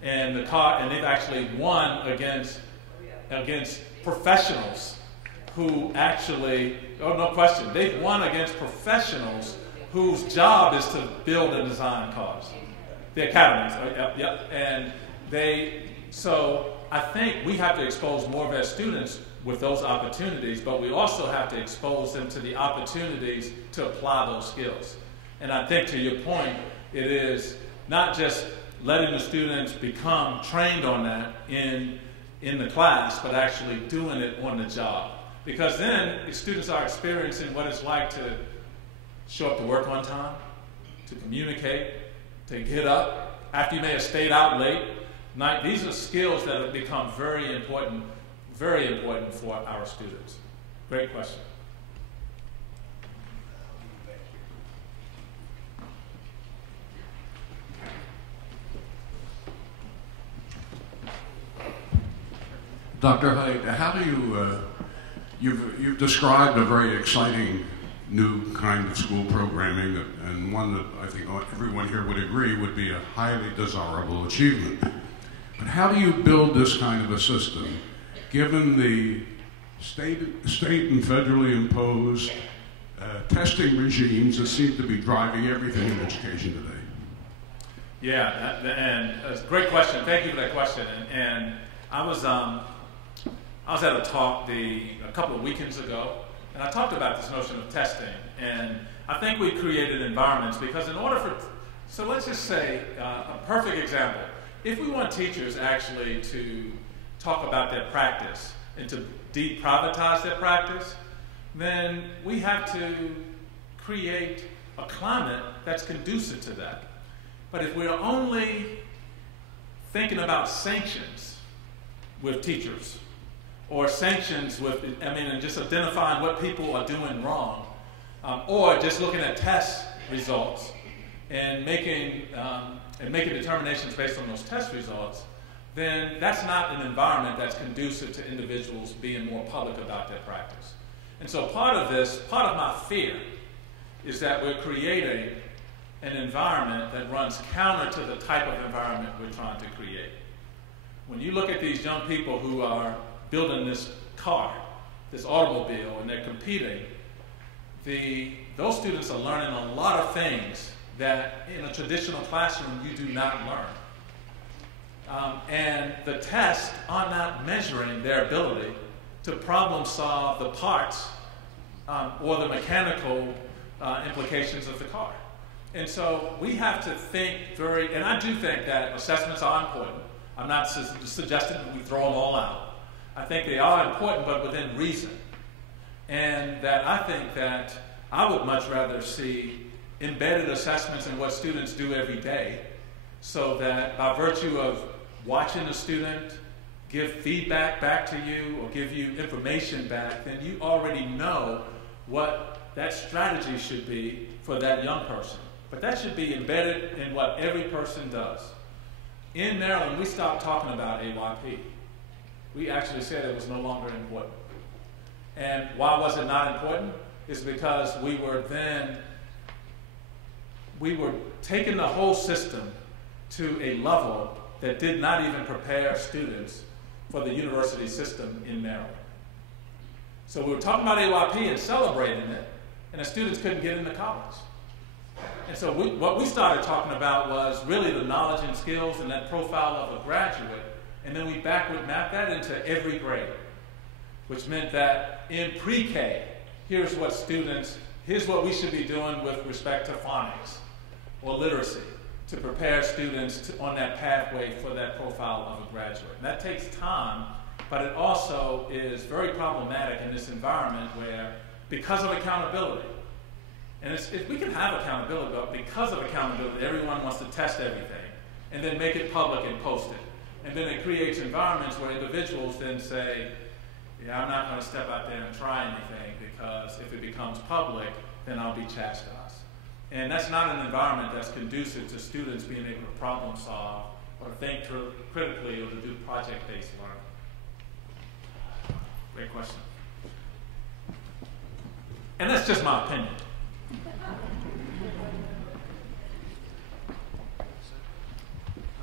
And they've actually won against professionals who actually, oh no question, they've won against professionals whose job is to build and design cars. The academies, yep. And so I think we have to expose more of our students with those opportunities, but we also have to expose them to the opportunities to apply those skills. And I think to your point, it is not just letting the students become trained on that in the class, but actually doing it on the job. Because then the students are experiencing what it's like to show up to work on time, to communicate, to get up after you may have stayed out late. These are skills that have become very important for our students. Great question. Dr. Hite, how do you, you've described a very exciting new kind of school programming, and one that I think everyone here would agree would be a highly desirable achievement. But how do you build this kind of a system, given the state and federally imposed testing regimes that seem to be driving everything in education today? Yeah, and it's a great question. Thank you for that question. And I was I was at a talk a couple of weekends ago, and I talked about this notion of testing. And I think we created environments because in order for, so let's just say a perfect example. If we want teachers actually to talk about their practice and to deprivatize their practice, then we have to create a climate that's conducive to that. But if we're only thinking about sanctions with teachers, or sanctions with, and just identifying what people are doing wrong, or just looking at test results and making determinations based on those test results, then that's not an environment that's conducive to individuals being more public about their practice. And so part of my fear is that we're creating an environment that runs counter to the type of environment we're trying to create. When you look at these young people who are building this car, this automobile, and they're competing, those students are learning a lot of things that in a traditional classroom you do not learn. And the tests are not measuring their ability to problem solve the parts or the mechanical implications of the car. And so we have to think and I do think that assessments are important. I'm not suggesting that we throw them all out. I think they are important, but within reason. And that I think that I would much rather see embedded assessments in what students do every day, so that by virtue of watching a student give feedback back to you or give you information back, then you already know what that strategy should be for that young person. But that should be embedded in what every person does. In Maryland, we stopped talking about AYP. We actually said it was no longer important. And why was it not important? It's because we were taking the whole system to a level that did not even prepare students for the university system in Maryland. So we were talking about AYP and celebrating it, and the students couldn't get into college. And so what we started talking about was really the knowledge and skills and that profile of a graduate, and then we backward mapped that into every grade, which meant that in pre-K, here's what we should be doing with respect to phonics or literacy to prepare students on that pathway for that profile of a graduate. And that takes time, but it also is very problematic in this environment where, because of accountability, and we can have accountability, but because of accountability, everyone wants to test everything and then make it public and post it. And then it creates environments where individuals then say, yeah, I'm not going to step out there and try anything because if it becomes public, then I'll be chastised. And that's not an environment that's conducive to students being able to problem solve or think critically or to do project-based learning. Great question. And that's just my opinion.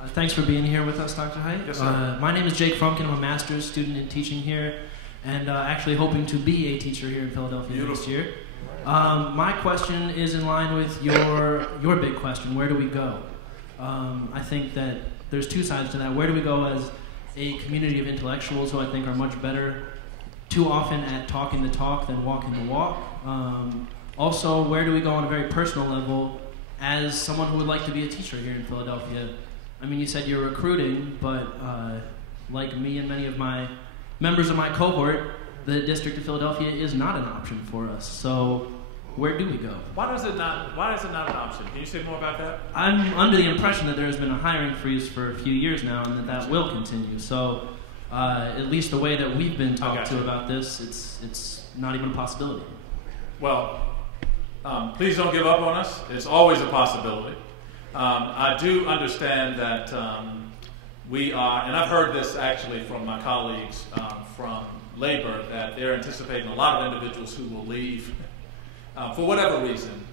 Thanks for being here with us, Dr. Hite. Yes, sir. My name is Jake Frumkin. I'm a master's student in teaching here and actually hoping to be a teacher here in Philadelphia next year. My question is in line with your big question, where do we go? I think that there's two sides to that. Where do we go as a community of intellectuals who I think are much better too often at talking the talk than walking the walk? Also, where do we go on a very personal level as someone who would like to be a teacher here in Philadelphia? I mean, you said you're recruiting, but like me and many of my members of my cohort, the District of Philadelphia is not an option for us. So where do we go? Why is it not an option? Can you say more about that? I'm under the impression that there has been a hiring freeze for a few years now and that will continue. So at least the way that we've been talked to about this, it's not even a possibility. Well, please don't give up on us. It's always a possibility. I do understand that we are, and I've heard this actually from my colleagues from labor, that they're anticipating a lot of individuals who will leave for whatever reason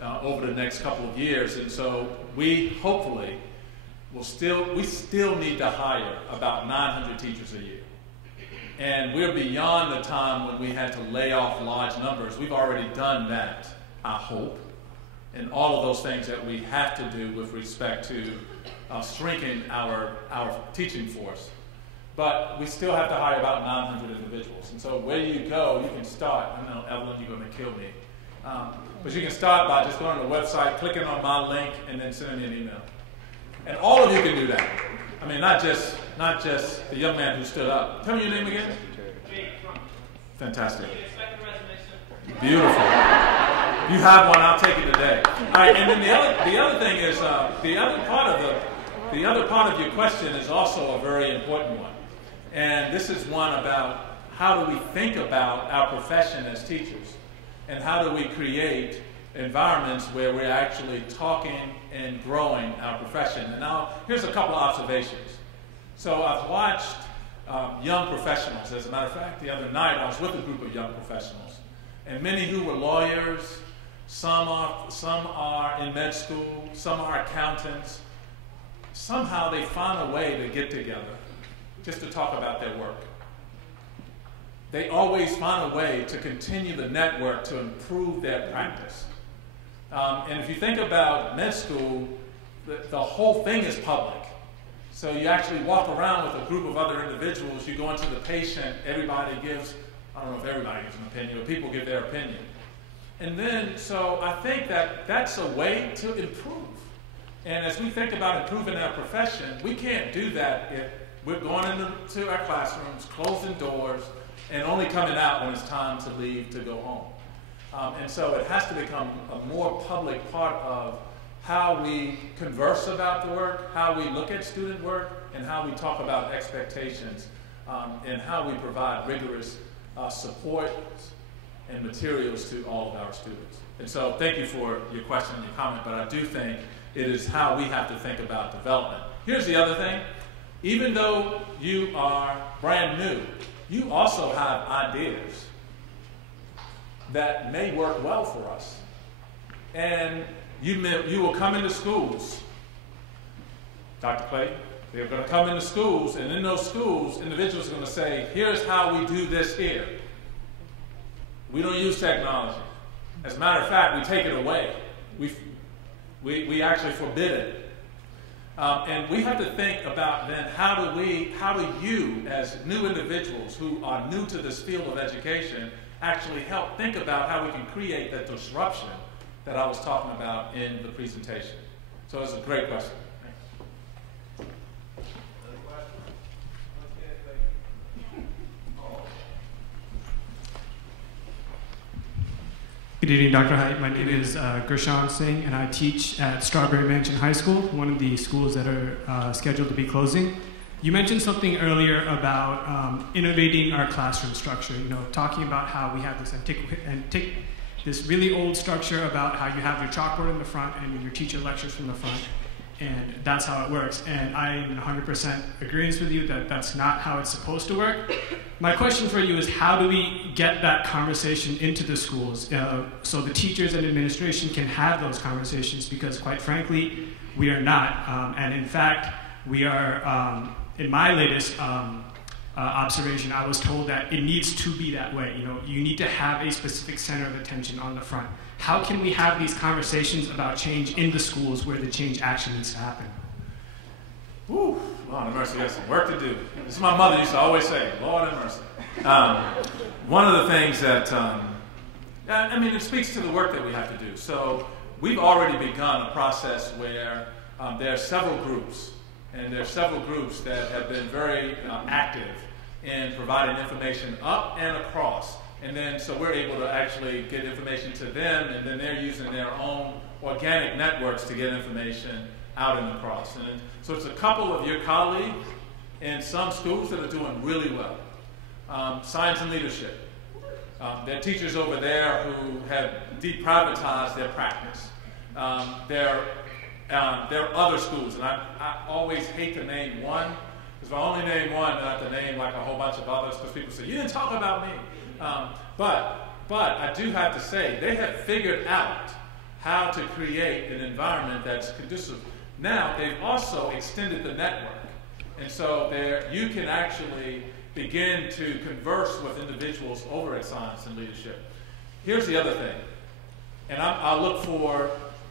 over the next couple of years. And so we hopefully we still need to hire about 900 teachers a year. And we're beyond the time when we had to lay off large numbers. We've already done that, I hope, and all of those things that we have to do with respect to shrinking our teaching force. but we still have to hire about 900 individuals. And so where you go, you can start. I know, Evelyn, you're going to kill me. But you can start by just going to the website, clicking on my link, and then sending me an email. And all of you can do that. I mean, not just the young man who stood up. Tell me your name again. Fantastic. Beautiful. You have one. I'll take it today. All right. And then the other thing is the other part of your question is also a very important one. And this is one about how do we think about our profession as teachers, and how do we create environments where we're actually talking and growing our profession. And now, here's a couple of observations. So I've watched young professionals. As a matter of fact, the other night I was with a group of young professionals, and many who were lawyers, some are in med school, some are accountants. Somehow they found a way to get together just to talk about their work. They always find a way to continue the network to improve their practice. And if you think about med school, the whole thing is public. So you actually walk around with a group of other individuals, you go into the patient, everybody gives, I don't know if everybody gives an opinion, but people give their opinion. And then, so I think that that's a way to improve. And as we think about improving our profession, we can't do that if we're going into our classrooms, closing doors, and only coming out when it's time to leave to go home. And so it has to become a more public part of how we converse about the work, how we look at student work, and how we talk about expectations, and how we provide rigorous support and materials to all of our students. And so thank you for your question and your comment, but I do think it is how we have to think about development. Here's the other thing. Even though you are brand new, you also have ideas that may work well for us. And you will come into schools, Dr. Clayton, they're going to come into schools, and in those schools, individuals are going to say, here's how we do this here. We don't use technology. As a matter of fact, we take it away. We actually forbid it. And we have to think about then how do you, as new individuals who are new to this field of education, actually help think about how we can create that disruption that I was talking about in the presentation. So it's a great question. Good evening, Dr. Hite. My name is Gershawn Singh, and I teach at Strawberry Mansion High School, one of the schools that are scheduled to be closing. You mentioned something earlier about innovating our classroom structure, talking about how we have this really old structure about how you have your chalkboard in the front and your teacher lectures from the front, and that's how it works. And I am in 100% agreement with you that that's not how it's supposed to work. My question for you is, how do we get that conversation into the schools so the teachers and administration can have those conversations? Because quite frankly, we are not. And in fact, we are, in my latest observation, I was told that it needs to be that way. You need to have a specific center of attention on the front. How can we have these conversations about change in the schools where the change actually needs to happen? Woo, Lord have mercy, there's some work to do. This is my mother used to always say, Lord have mercy. One of the things that, it speaks to the work that we have to do. So we've already begun a process where there are several groups, and there are several groups that have been very active in providing information up and across. And then, so we're able to actually get information to them, and then they're using their own organic networks to get information out and across. And so it's a couple of your colleagues in some schools that are doing really well. Science and leadership. There are teachers over there who have deprivatized their practice. There are other schools, and I always hate to name one, because if I only name one, then I have to name like a whole bunch of others, because people say, you didn't talk about me. But I do have to say, they have figured out how to create an environment that's conducive. Now, they've also extended the network. And so you can actually begin to converse with individuals over at Science and Leadership. Here's the other thing, and I'll look for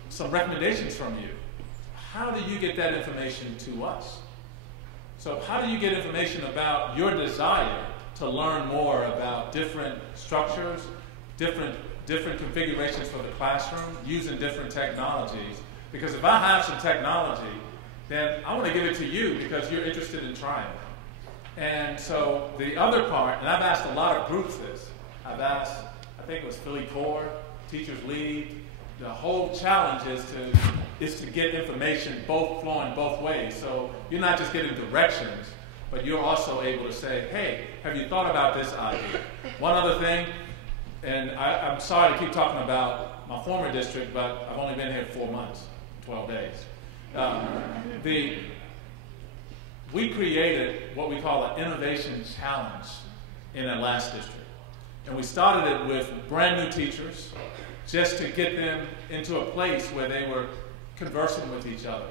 some recommendations from you. How do you get that information to us? So how do you get information about your desire to learn more about different structures, different configurations for the classroom, using different technologies? Because if I have some technology, then I want to give it to you because you're interested in trying it. And so the other part, and I've asked a lot of groups this. I've asked, I think it was Philly Core, Teachers Lead. The whole challenge is to get information flowing both ways. So you're not just getting directions, but you're also able to say, hey, have you thought about this idea? One other thing, and I'm sorry to keep talking about my former district, but I've only been here 4 months, 12 days. We created what we call an innovation challenge in our last district. And we started it with brand new teachers just to get them into a place where they were conversing with each other.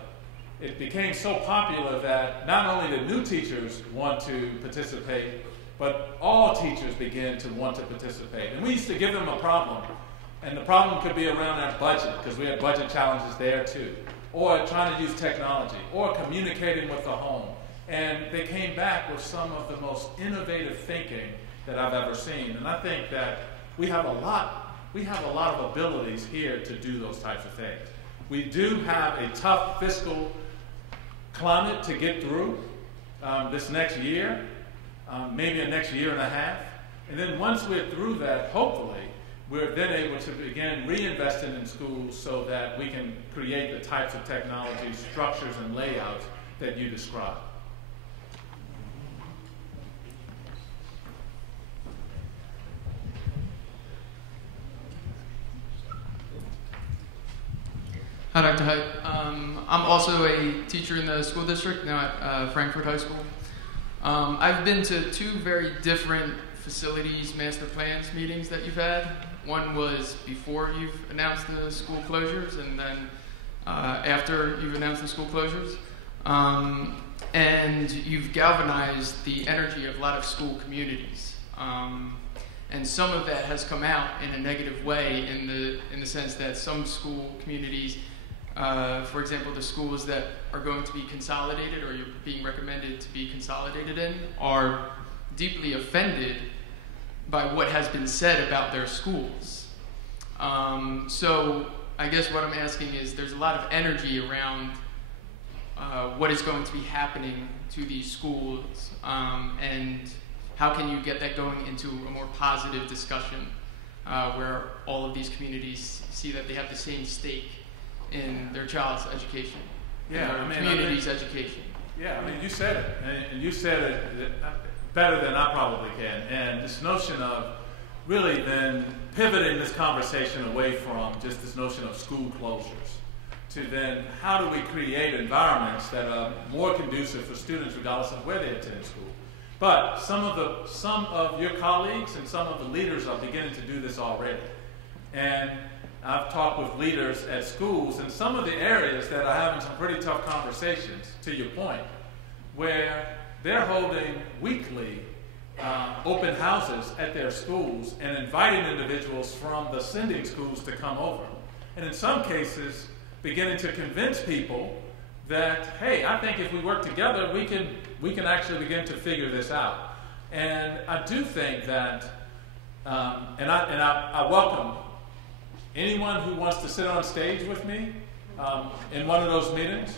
It became so popular that not only did new teachers want to participate, but all teachers began to want to participate. And we used to give them a problem. And the problem could be around our budget, because we had budget challenges there too. Or trying to use technology, or communicating with the home. And they came back with some of the most innovative thinking that I've ever seen. And I think that we have a lot of abilities here to do those types of things. We do have a tough fiscal climate to get through this next year, maybe the next year and a half. And then once we're through that, hopefully, we're then able to begin reinvesting in schools so that we can create the types of technology, structures, and layouts that you described. Hi, Dr. Hite. I'm also a teacher in the school district, now at Frankfurt High School. I've been to 2 very different facilities master plans meetings that you've had. One was before you've announced the school closures, and then after you've announced the school closures. And you've galvanized the energy of a lot of school communities. And some of that has come out in a negative way in the sense that some school communities, for example, the schools that are going to be consolidated or you're being recommended to be consolidated in, are deeply offended by what has been said about their schools. So I guess what I'm asking is, there's a lot of energy around what is going to be happening to these schools, and how can you get that going into a more positive discussion where all of these communities see that they have the same stake in their child's education, community's education? Yeah, I mean, you said it, and you said it better than I probably can. And this notion of really then pivoting this conversation away from just this notion of school closures to then how do we create environments that are more conducive for students regardless of where they attend school. But some of your colleagues and some of the leaders are beginning to do this already. And I've talked with leaders at schools in some of the areas that are having some pretty tough conversations, to your point, where they're holding weekly open houses at their schools and inviting individuals from the sending schools to come over. And in some cases, beginning to convince people that, hey, I think if we work together, we can actually begin to figure this out. And I do think that, and I welcome anyone who wants to sit on stage with me in one of those meetings,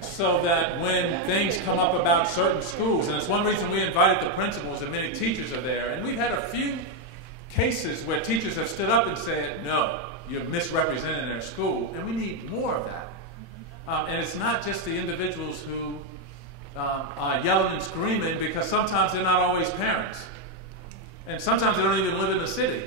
so that when things come up about certain schools, and it's one reason we invited the principals and many teachers are there, and we've had a few cases where teachers have stood up and said, no, you're misrepresenting their school, and we need more of that. And it's not just the individuals who are yelling and screaming, because sometimes they're not always parents. And sometimes they don't even live in the city.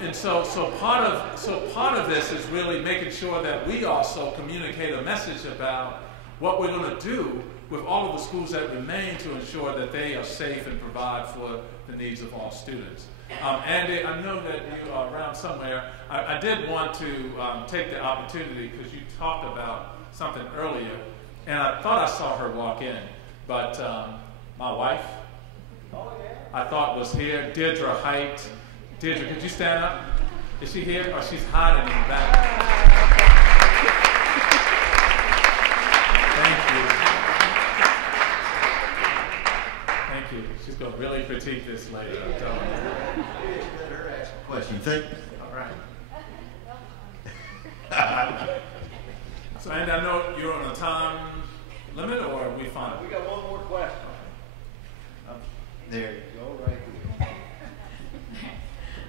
And so part of this is really making sure that we also communicate a message about what we're going to do with all of the schools that remain to ensure that they are safe and provide for the needs of all students. Andy, I know that you are around somewhere. I did want to take the opportunity, because you talked about something earlier, and I thought I saw her walk in, but my wife, I thought was here, Deirdre Hite. Deirdre, could you stand up? Is she here, or she's hiding in the back? Thank you. Thank you. She's going to really critique this later. I'm telling you. Let her ask a question. You think? All right. So, and I know you're on a time limit, or are we fine? We got one more question. There you go, right here.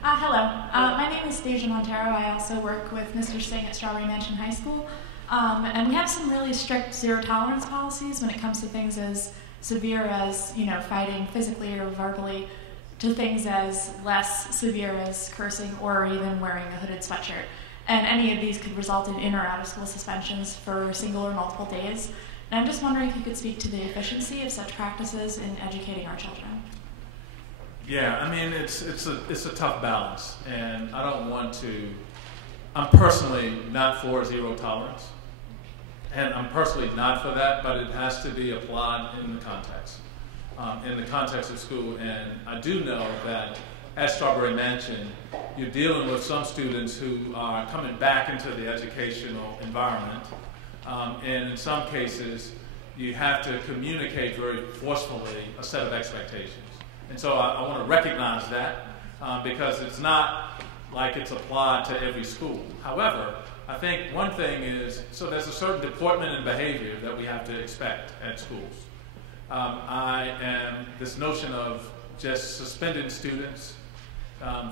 Hello. My name is Deja Montero. I also work with Mr. Singh at Strawberry Mansion High School. And we have some really strict zero-tolerance policies when it comes to things as severe as, you know, fighting physically or verbally, to things as less severe as cursing or even wearing a hooded sweatshirt. And any of these could result in or out-of-school suspensions for single or multiple days. And I'm just wondering if you could speak to the efficiency of such practices in educating our children. Yeah, I mean, it's a tough balance, and I don't want to. I'm personally not for zero tolerance, and I'm personally not for that, but it has to be applied in the context of school. And I do know that at Strawberry Mansion, you're dealing with some students who are coming back into the educational environment, and in some cases, you have to communicate very forcefully a set of expectations. And so I want to recognize that because it's not like it's applied to every school. However, I think one thing is, so there's a certain deportment and behavior that we have to expect at schools. I am this notion of just suspending students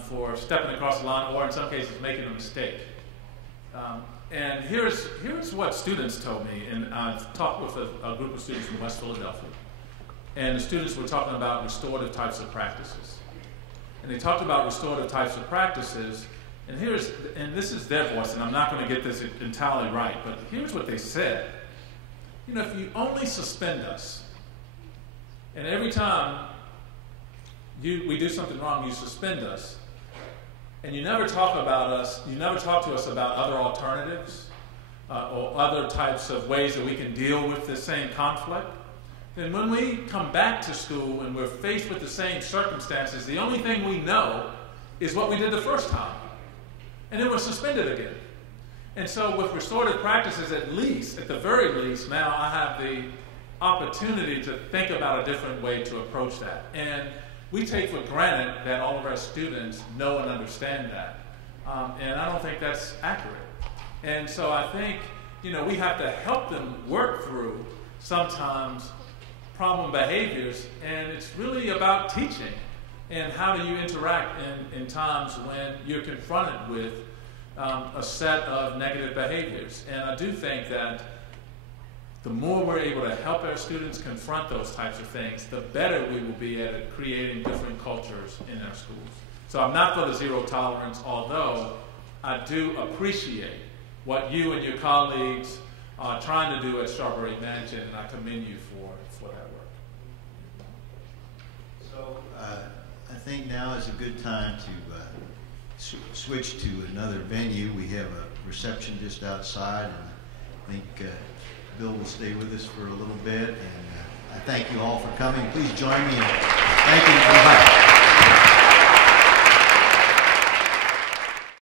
for stepping across the line or in some cases making a mistake. And here's what students told me, and I've talked with a group of students from West Philadelphia. And the students were talking about restorative types of practices. And they talked about restorative types of practices, and this is their voice, and I'm not going to get this entirely right, but here's what they said. You know, if you only suspend us, and every time we do something wrong, you suspend us, and you never talk about us, you never talk to us about other alternatives or other types of ways that we can deal with the same conflict, then when we come back to school and we're faced with the same circumstances, the only thing we know is what we did the first time. And then we're suspended again. And so with restorative practices, at the very least, now I have the opportunity to think about a different way to approach that. And we take for granted that all of our students know and understand that. And I don't think that's accurate. And so I think, you know, we have to help them work through sometimes problem behaviors, and it's really about teaching and how do you interact in times when you're confronted with a set of negative behaviors. And I do think that the more we're able to help our students confront those types of things, the better we will be at creating different cultures in our schools. So I'm not for the zero tolerance, although I do appreciate what you and your colleagues are trying to do at Strawberry Mansion, and I commend you for that work. So I think now is a good time to switch to another venue. We have a reception just outside, and I think Bill will stay with us for a little bit. And I thank you all for coming. Please join me in thanking you.